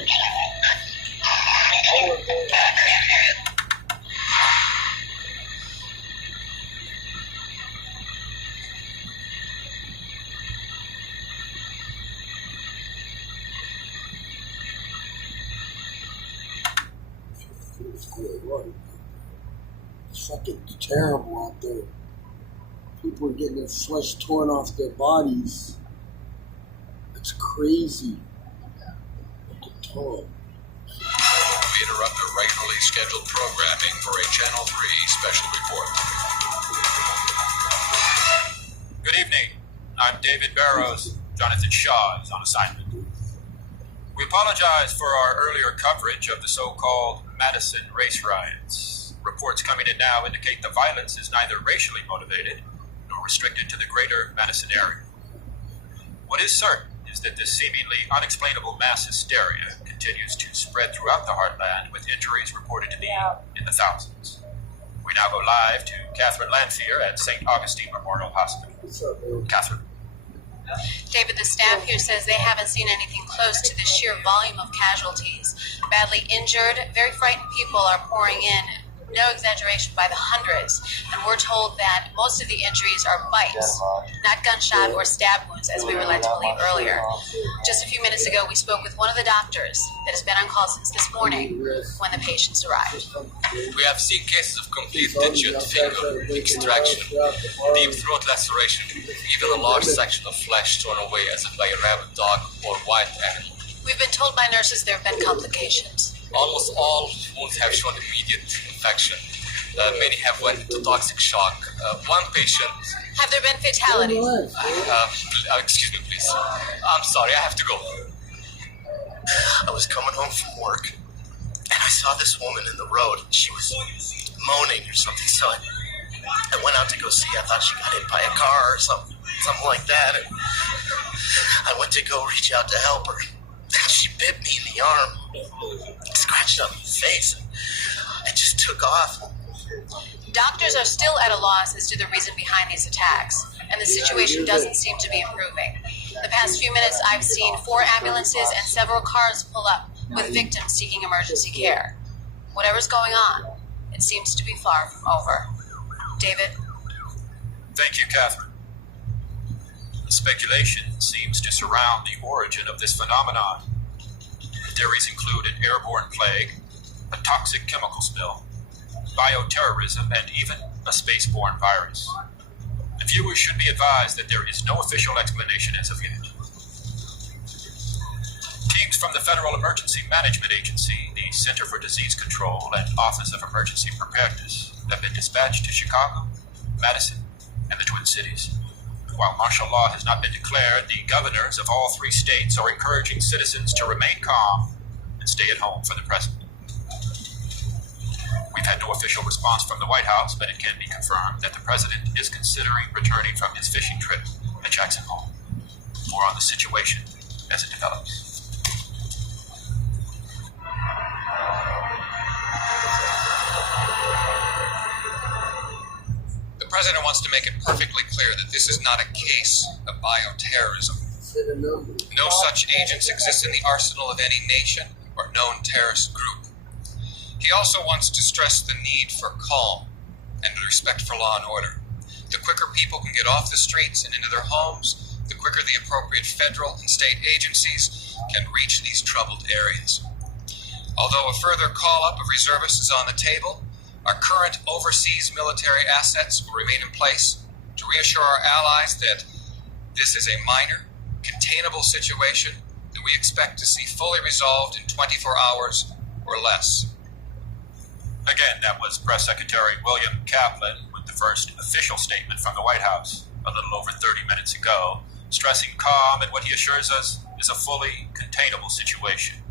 It's going It's fucking terrible out there. People are getting their flesh torn off their bodies. It's crazy. We interrupt a regularly scheduled programming for a Channel 3 special report. Good evening. I'm David Barrows. Jonathan Shaw is on assignment. We apologize for our earlier coverage of the so-called Madison race riots. Reports coming in now indicate the violence is neither racially motivated nor restricted to the greater Madison area. What is certain is that this seemingly unexplainable mass hysteria continues to spread throughout the heartland, with injuries reported to be in the thousands. We now go live to Catherine Lanphier at St. Augustine Memorial Hospital. Catherine. David, the staff here says they haven't seen anything close to the sheer volume of casualties. Badly injured, very frightened people are pouring in. no exaggeration, by the hundreds, and we're told that most of the injuries are bites, not gunshot or stab wounds, as we were led to believe earlier. Just a few minutes ago, we spoke with one of the doctors that has been on call since this morning when the patients arrived. We have seen cases of complete digit finger extraction, deep throat laceration, even a large section of flesh torn away as if by a rabid dog or wild animal. We've been told by nurses there have been complications. Almost all wounds have shown immediate infection. Many have went into toxic shock. One patient... Have there been fatalities? Excuse me, please. I'm sorry, I have to go. I was coming home from work, and I saw this woman in the road. She was moaning or something, so I went out to go see. I thought she got hit by a car or something like that, and I went to go reach out to help her. She bit me in the arm, scratched up my face, and I just took off. Doctors are still at a loss as to the reason behind these attacks, and the situation doesn't seem to be improving. The past few minutes, I've seen 4 ambulances and several cars pull up with victims seeking emergency care. Whatever's going on, it seems to be far from over. David? Thank you, Catherine. Speculation seems to surround the origin of this phenomenon. Theories include an airborne plague, a toxic chemical spill, bioterrorism, and even a spaceborne virus. The viewers should be advised that there is no official explanation as of yet. Teams from the Federal Emergency Management Agency, the Center for Disease Control, and Office of Emergency Preparedness have been dispatched to Chicago, Madison, and the Twin Cities. While martial law has not been declared, the governors of all 3 states are encouraging citizens to remain calm and stay at home for the present. We've had no official response from the White House, but it can be confirmed that the president is considering returning from his fishing trip at Jackson Hole. More on the situation as it develops. The president wants to make it perfectly clear that this is not a case of bioterrorism. No such agents exist in the arsenal of any nation or known terrorist group. He also wants to stress the need for calm and respect for law and order. The quicker people can get off the streets and into their homes, the quicker the appropriate federal and state agencies can reach these troubled areas. Although a further call-up of reservists is on the table, our current overseas military assets will remain in place to reassure our allies that this is a minor, containable situation that we expect to see fully resolved in 24 hours or less. Again, that was Press Secretary William Kaplan with the first official statement from the White House a little over 30 minutes ago, stressing calm and what he assures us is a fully containable situation.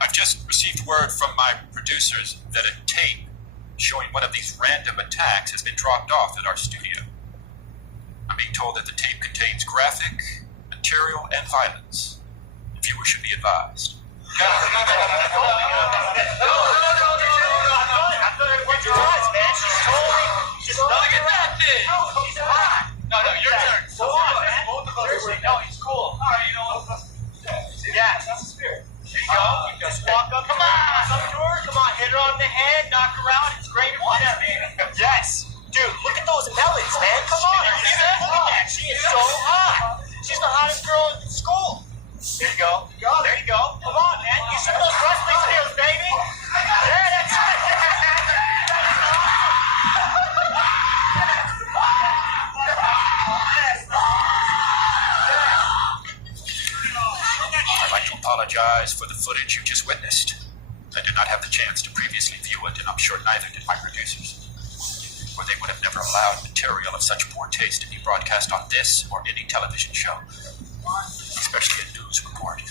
I've just received word from my producers that a tape showing one of these random attacks has been dropped off at our studio. I'm being told that the tape contains graphic material and violence. Viewers should be advised. No, your turn. Go on, man. No, he's cool. All right, you know what? Yeah, that's the spirit. There you go. Just walk up. Come on. Come on, hit her on the head, knock her out. It's great. Whatever, baby. Yes. Dude, look at those melons, man. Come on. Look at that. She is so hot. She's the hottest girl in school. There you go. There you go. Come on, man. You show those wrestling skills, baby. Yeah, that's it. I'd like to apologize for the footage you just witnessed. I did not have the chance to previously view it, and I'm sure neither did my producers. Or they would have never allowed material of such poor taste to be broadcast on this or any television show, especially a news report.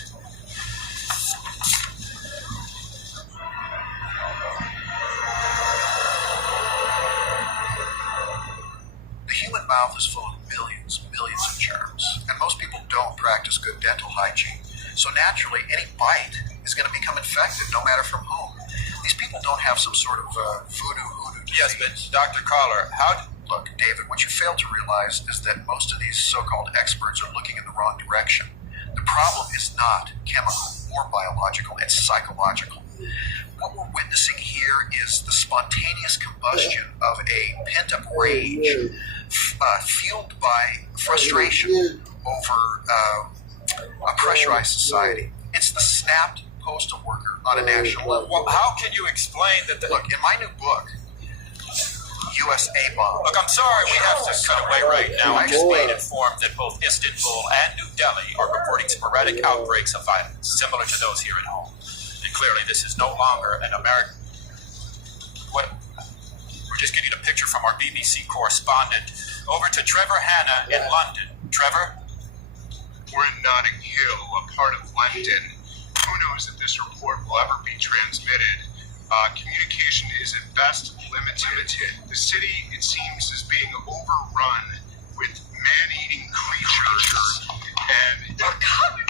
The human mouth is full of millions of germs, and most people don't practice good dental hygiene. So naturally, any bite is going to become infected, no matter from whom. These people don't have some sort of voodoo disease. Yes, but Dr. Collar, Look, David, what you fail to realize is that most of these so-called experts are looking in the wrong direction. The problem is not chemical or biological, it's psychological. What we're witnessing here is the spontaneous combustion of a pent-up rage fueled by frustration over a pressurized society. It's the snapped postal worker on a national level. Well, how can you explain that Look, in my new book, USA Bomb. Look, I'm sorry, we have to cut away right now. I'm just being informed that both Istanbul and New Delhi are reporting sporadic outbreaks of violence, similar to those here at home. And clearly this is no longer an American... What? We're just getting a picture from our BBC correspondent. Over to Trevor Hanna in London. Trevor? We're in Notting Hill, a part of London. Who knows if this report will ever be transmitted? Communication is at best limited. The city, it seems, is being overrun with man-eating creatures, and... They're coming!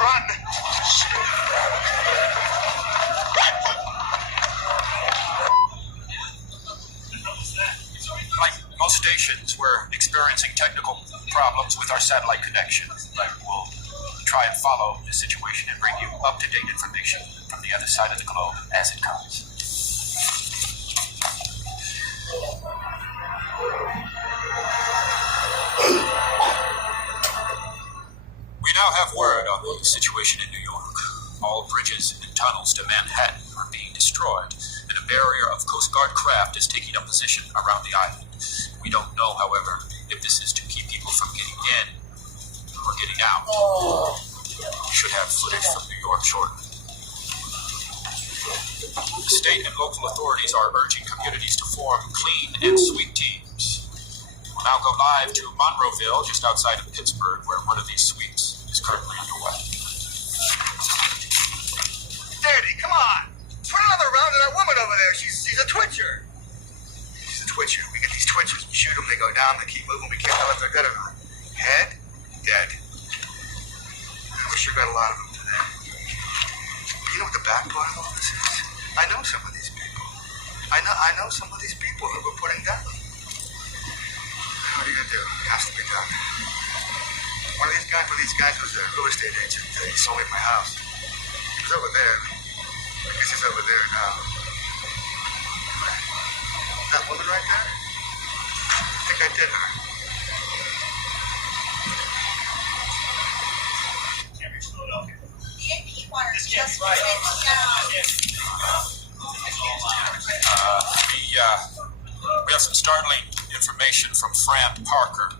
Run! Like most stations, we're experiencing technical problems with our satellite connection, but we'll try and follow the situation and bring you up-to-date information from the other side of the globe as it comes. We now have word on the situation in New York. All bridges and tunnels to Manhattan are being destroyed, and a barrier of Coast Guard craft is taking up position around the island. We don't know, however, if this is to keep people from getting in or getting out. We should have footage from New York shortly. State and local authorities are urging communities to form clean and sweep teams. We'll now go live to Monroeville, just outside of Pittsburgh, where one of these sweeps is currently underway. Daddy, come on! Put another round of that woman over there. She's a twitcher. She's a twitcher. We get these twitchers. We shoot them. They go down. They keep moving. We can't tell if they're good or not. Head, dead. We sure got a lot of them today. You know what the back part of all this is? I know some of these people. I know some of these people that we're putting down. What are you gonna do? It has to be done. One of these guys was a real estate agent. He sold me my house. He was over there. I guess he's over there now. That woman right there? I think I did her. We have some startling information from Fran Parker,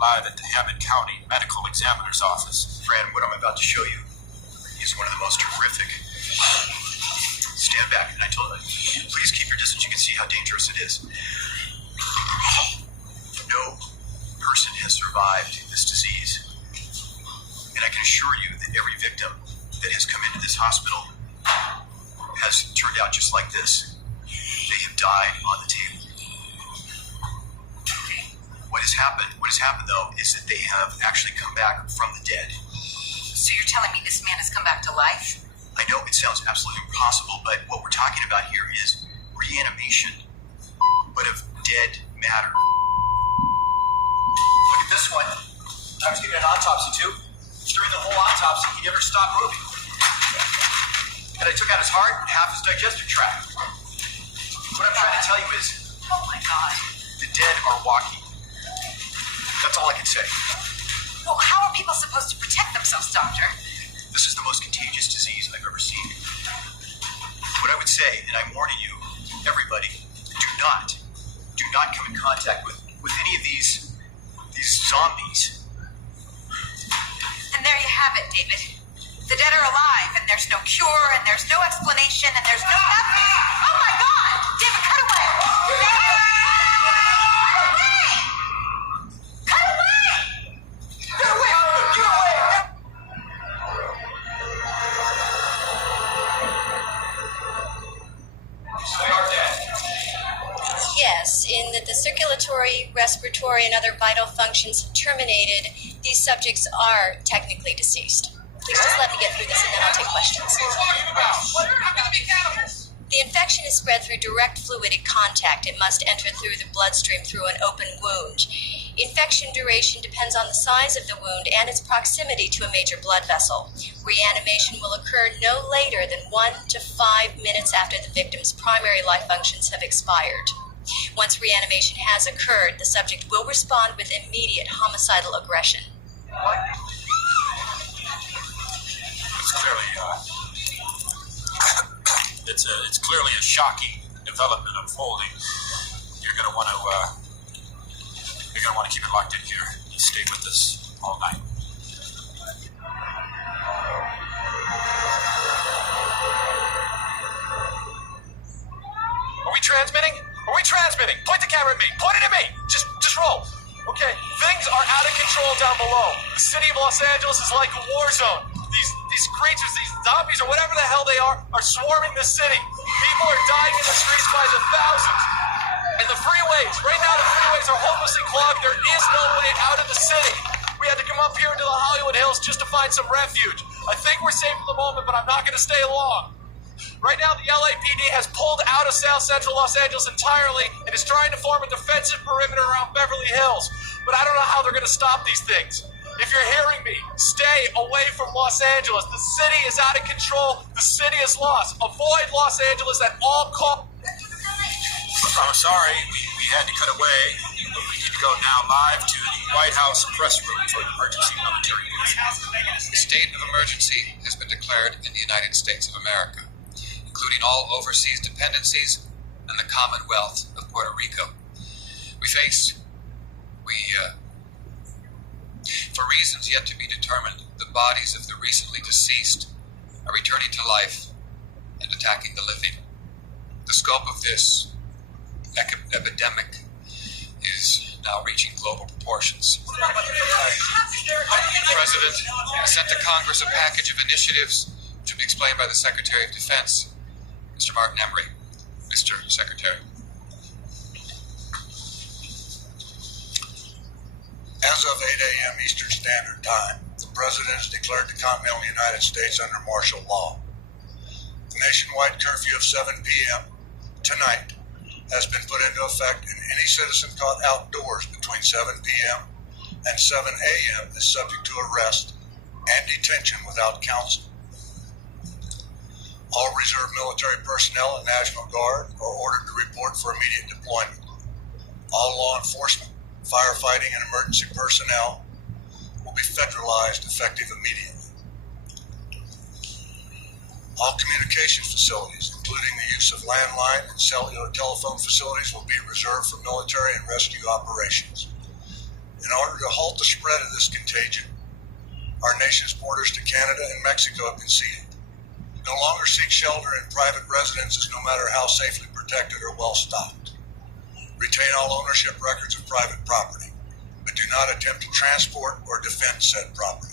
live at the Hammond County Medical Examiner's Office. Fran, what I'm about to show you is one of the most horrific. Stand back, and I told you, please keep your distance. You can see how dangerous it is. No person has survived this disease. And I can assure you that every victim that has come into this hospital has turned out just like this. They have died on the table. What has happened though, is that they have actually come back from the dead. So you're telling me this man has come back to life? I know it sounds absolutely impossible, but what we're talking about here is reanimation, but of dead matter. Look at this one. I was giving an autopsy too. During the whole autopsy, he never stopped moving. And I took out his heart and half his digestive tract. What I'm trying to tell you is, Oh my God. the dead are walking. That's all I can say. Well, how are people supposed to protect themselves, Doctor? This is the most contagious disease I've ever seen. What I would say, and I'm warning you, everybody, do not come in contact with any of these zombies. And there you have it, David. The dead are alive, and there's no cure, and there's no explanation, and there's no nothing. Oh my God! David, cut away! David! Cut away! Get away! Get away! They are dead. Yes, in that the circulatory, respiratory, and other vital functions terminated, these subjects are technically deceased. Please just let me get through this and then I'll take questions. What are going to be cannibals? The infection is spread through direct fluidic contact. It must enter through the bloodstream through an open wound. Infection duration depends on the size of the wound and its proximity to a major blood vessel. Reanimation will occur no later than 1 to 5 minutes after the victim's primary life functions have expired. Once reanimation has occurred, the subject will respond with immediate homicidal aggression. It's clearly a shocking development unfolding. You're gonna want to keep it locked in here. You stay with us all night. Are we transmitting? Point the camera at me. Point it at me. Just roll. Okay. Things are out of control down below. The city of Los Angeles is like a war zone. These creatures, these zombies or whatever the hell they are swarming the city. People are dying in the streets by the thousands. And the freeways, right now the freeways are hopelessly clogged. There is no way out of the city. We had to come up here into the Hollywood Hills just to find some refuge. I think we're safe for the moment, but I'm not going to stay long. Right now, the LAPD has pulled out of South Central Los Angeles entirely and is trying to form a defensive perimeter around Beverly Hills. But I don't know how they're going to stop these things. If you're hearing me, stay away from Los Angeles. The city is out of control. The city is lost. Avoid Los Angeles at all costs. I'm sorry, we had to cut away. We need to go now live to the White House press room for an emergency military briefing. The state of emergency has been declared in the United States of America, including all overseas dependencies and the Commonwealth of Puerto Rico. For reasons yet to be determined, the bodies of the recently deceased are returning to life and attacking the living. The scope of this epidemic is now reaching global proportions. The President has sent to Congress a package of initiatives to be explained by the Secretary of Defense, Mr. Martin Emery. Mr. Secretary. As of 8 a.m. Eastern Standard Time, the President has declared the continental United States under martial law. The nationwide curfew of 7 p.m. tonight has been put into effect, and any citizen caught outdoors between 7 p.m. and 7 a.m. is subject to arrest and detention without counsel. All reserve military personnel and National Guard are ordered to report for immediate deployment. All law enforcement, firefighting, and emergency personnel will be federalized effective immediately. All communication facilities, including the use of landline and cellular telephone facilities, will be reserved for military and rescue operations. In order to halt the spread of this contagion, our nation's borders to Canada and Mexico have been sealed. No longer seek shelter in private residences, no matter how safely protected or well stocked. Retain all ownership records of private property, but do not attempt to transport or defend said property.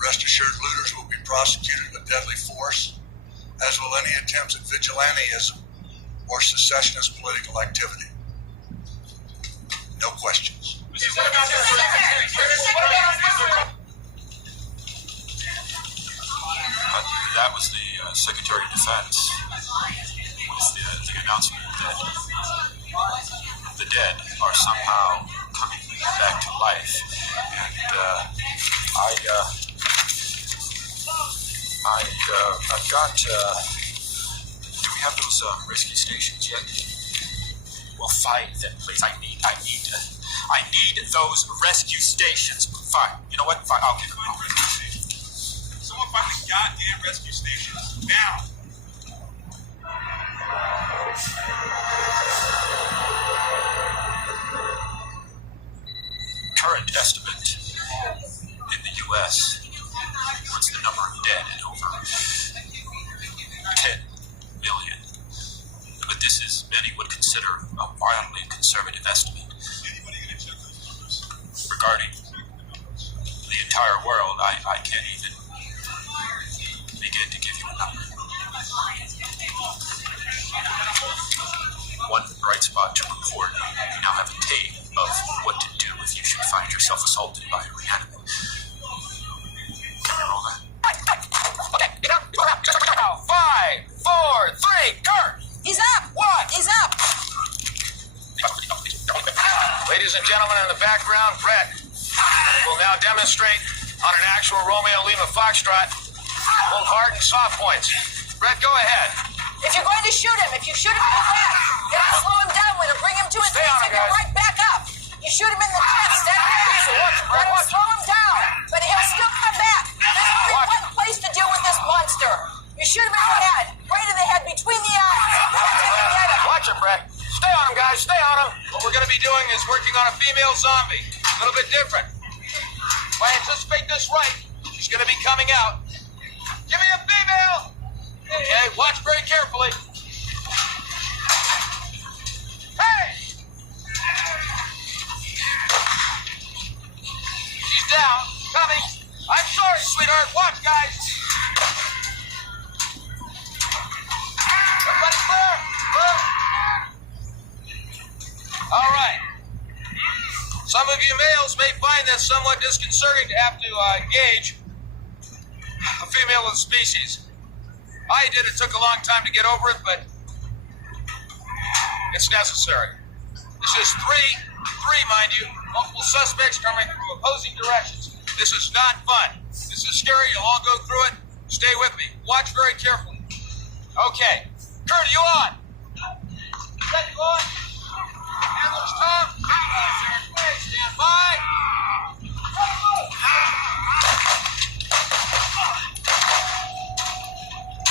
Rest assured, looters will be prosecuted with deadly force, as will any attempts at vigilantism or secessionist political activity. No questions. That was the Secretary of Defense with the announcement that the dead are somehow coming back to life. And I've got, do we have those rescue stations yet? Well, find them, please. I need those rescue stations. Fine. You know what? Fine. I'll get them. Someone find the goddamn rescue stations now. Current estimate in the U.S. puts the number of dead at over 10 million. But this is, many would consider, a wildly conservative estimate. Regarding the entire world, I can't even begin to give you a number. One bright spot to report, we now have a tape of what to do if you should find yourself assaulted by a reanimate. Can you roll that? Okay, you know, 5, 4, 3, Kurt! He's up! What? He's up! Ladies and gentlemen, in the background, Brett, will now demonstrate on an actual Romeo Lima Foxtrot, both hard and soft points. Brett, go ahead. If you're going to shoot him, if you shoot him in the back, you don't slow him down with it. Bring him to his Stay knees on him, and go guys. right back up. You shoot him in the chest, then let him slow him down, but he'll still come back. There's only one place to deal with this monster. You shoot him in the head, right in the head, between the eyes. Get him. Watch it, Brett. Stay on him, guys. Stay on him. What we're going to be doing is working on a female zombie. A little bit different. If I anticipate this right, she's going to be coming out. Give me a female. Okay, watch very carefully. Hey! She's down. Coming. I'm sorry, sweetheart. Watch, guys. Everybody clear? Clear? All right. Some of you males may find this somewhat disconcerting to have to engage a female of the species. I did. It took a long time to get over it, but it's necessary. This is three, mind you, multiple suspects coming from opposing directions. This is not fun. This is scary. You'll all go through it. Stay with me. Watch very carefully. Okay. Kurt, are you on? Set you on. Handlers, Tom. Stand by.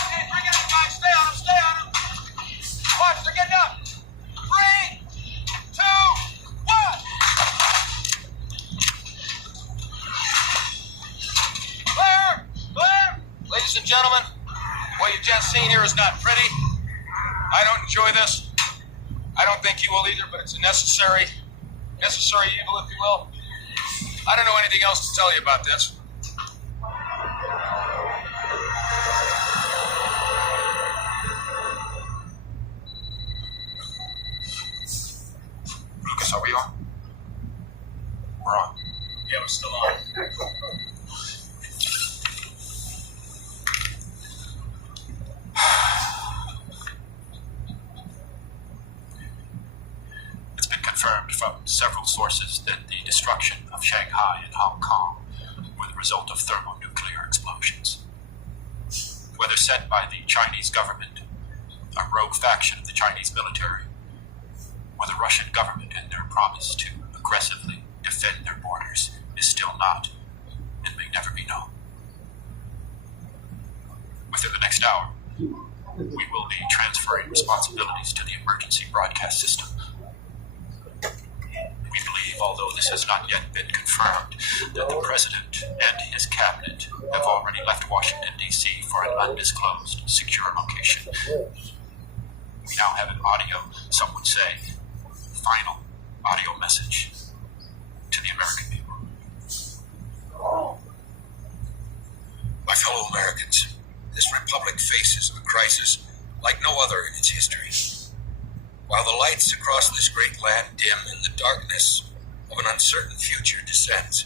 Okay, bring it in, guys. Stay on him. Stay on him. Watch, they're getting up. 3, 2, 1. Clear. Clear. Ladies and gentlemen, what you've just seen here is not pretty. I don't enjoy this. I don't think you will either, but it's a necessary evil, if you will. I don't know anything else to tell you about this. Lucas, are we on? We're on. Yeah, we're still on. Confirmed from several sources that the destruction of Shanghai and Hong Kong were the result of thermonuclear explosions. Whether sent by the Chinese government, a rogue faction of the Chinese military, or the Russian government in their promise to aggressively defend their borders is still not and may never be known. Within the next hour, we will be transferring responsibilities to the emergency broadcast system. We believe, although this has not yet been confirmed, that the President and his cabinet have already left Washington, D.C. for an undisclosed, secure location. We now have an audio, some would say, final audio message to the American people. My fellow Americans, this republic faces a crisis like no other in its history. While the lights across this great land dim and the darkness of an uncertain future descends,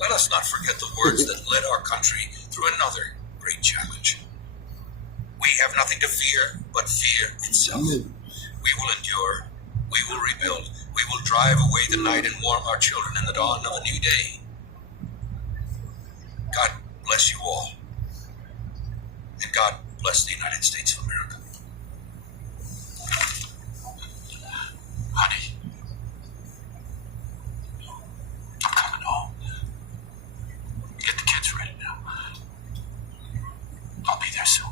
let us not forget the words that led our country through another great challenge. We have nothing to fear but fear itself. We will endure. We will rebuild. We will drive away the night and warm our children in the dawn of a new day. God bless you all. And God bless the United States of America. Honey, I'm coming home. Get the kids ready now. I'll be there soon.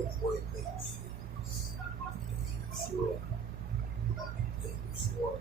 avoid things. Sure. Sure.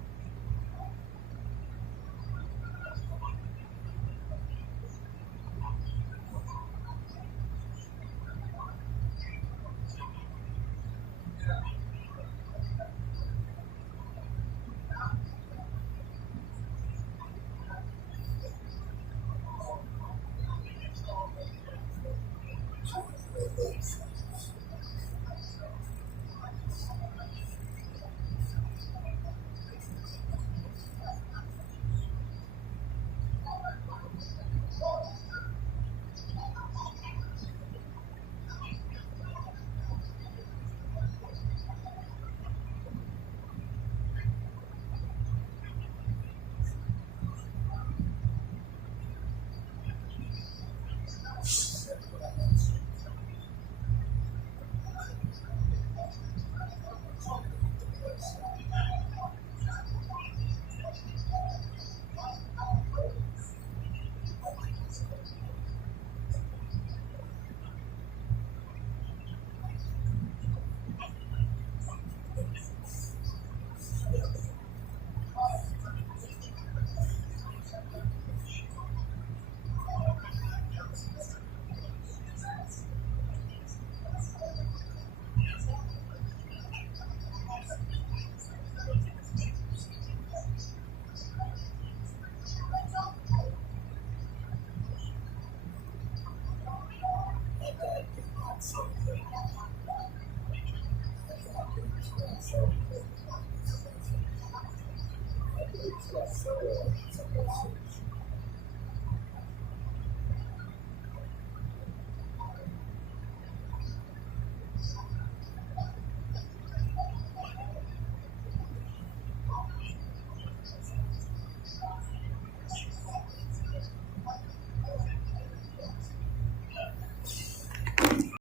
So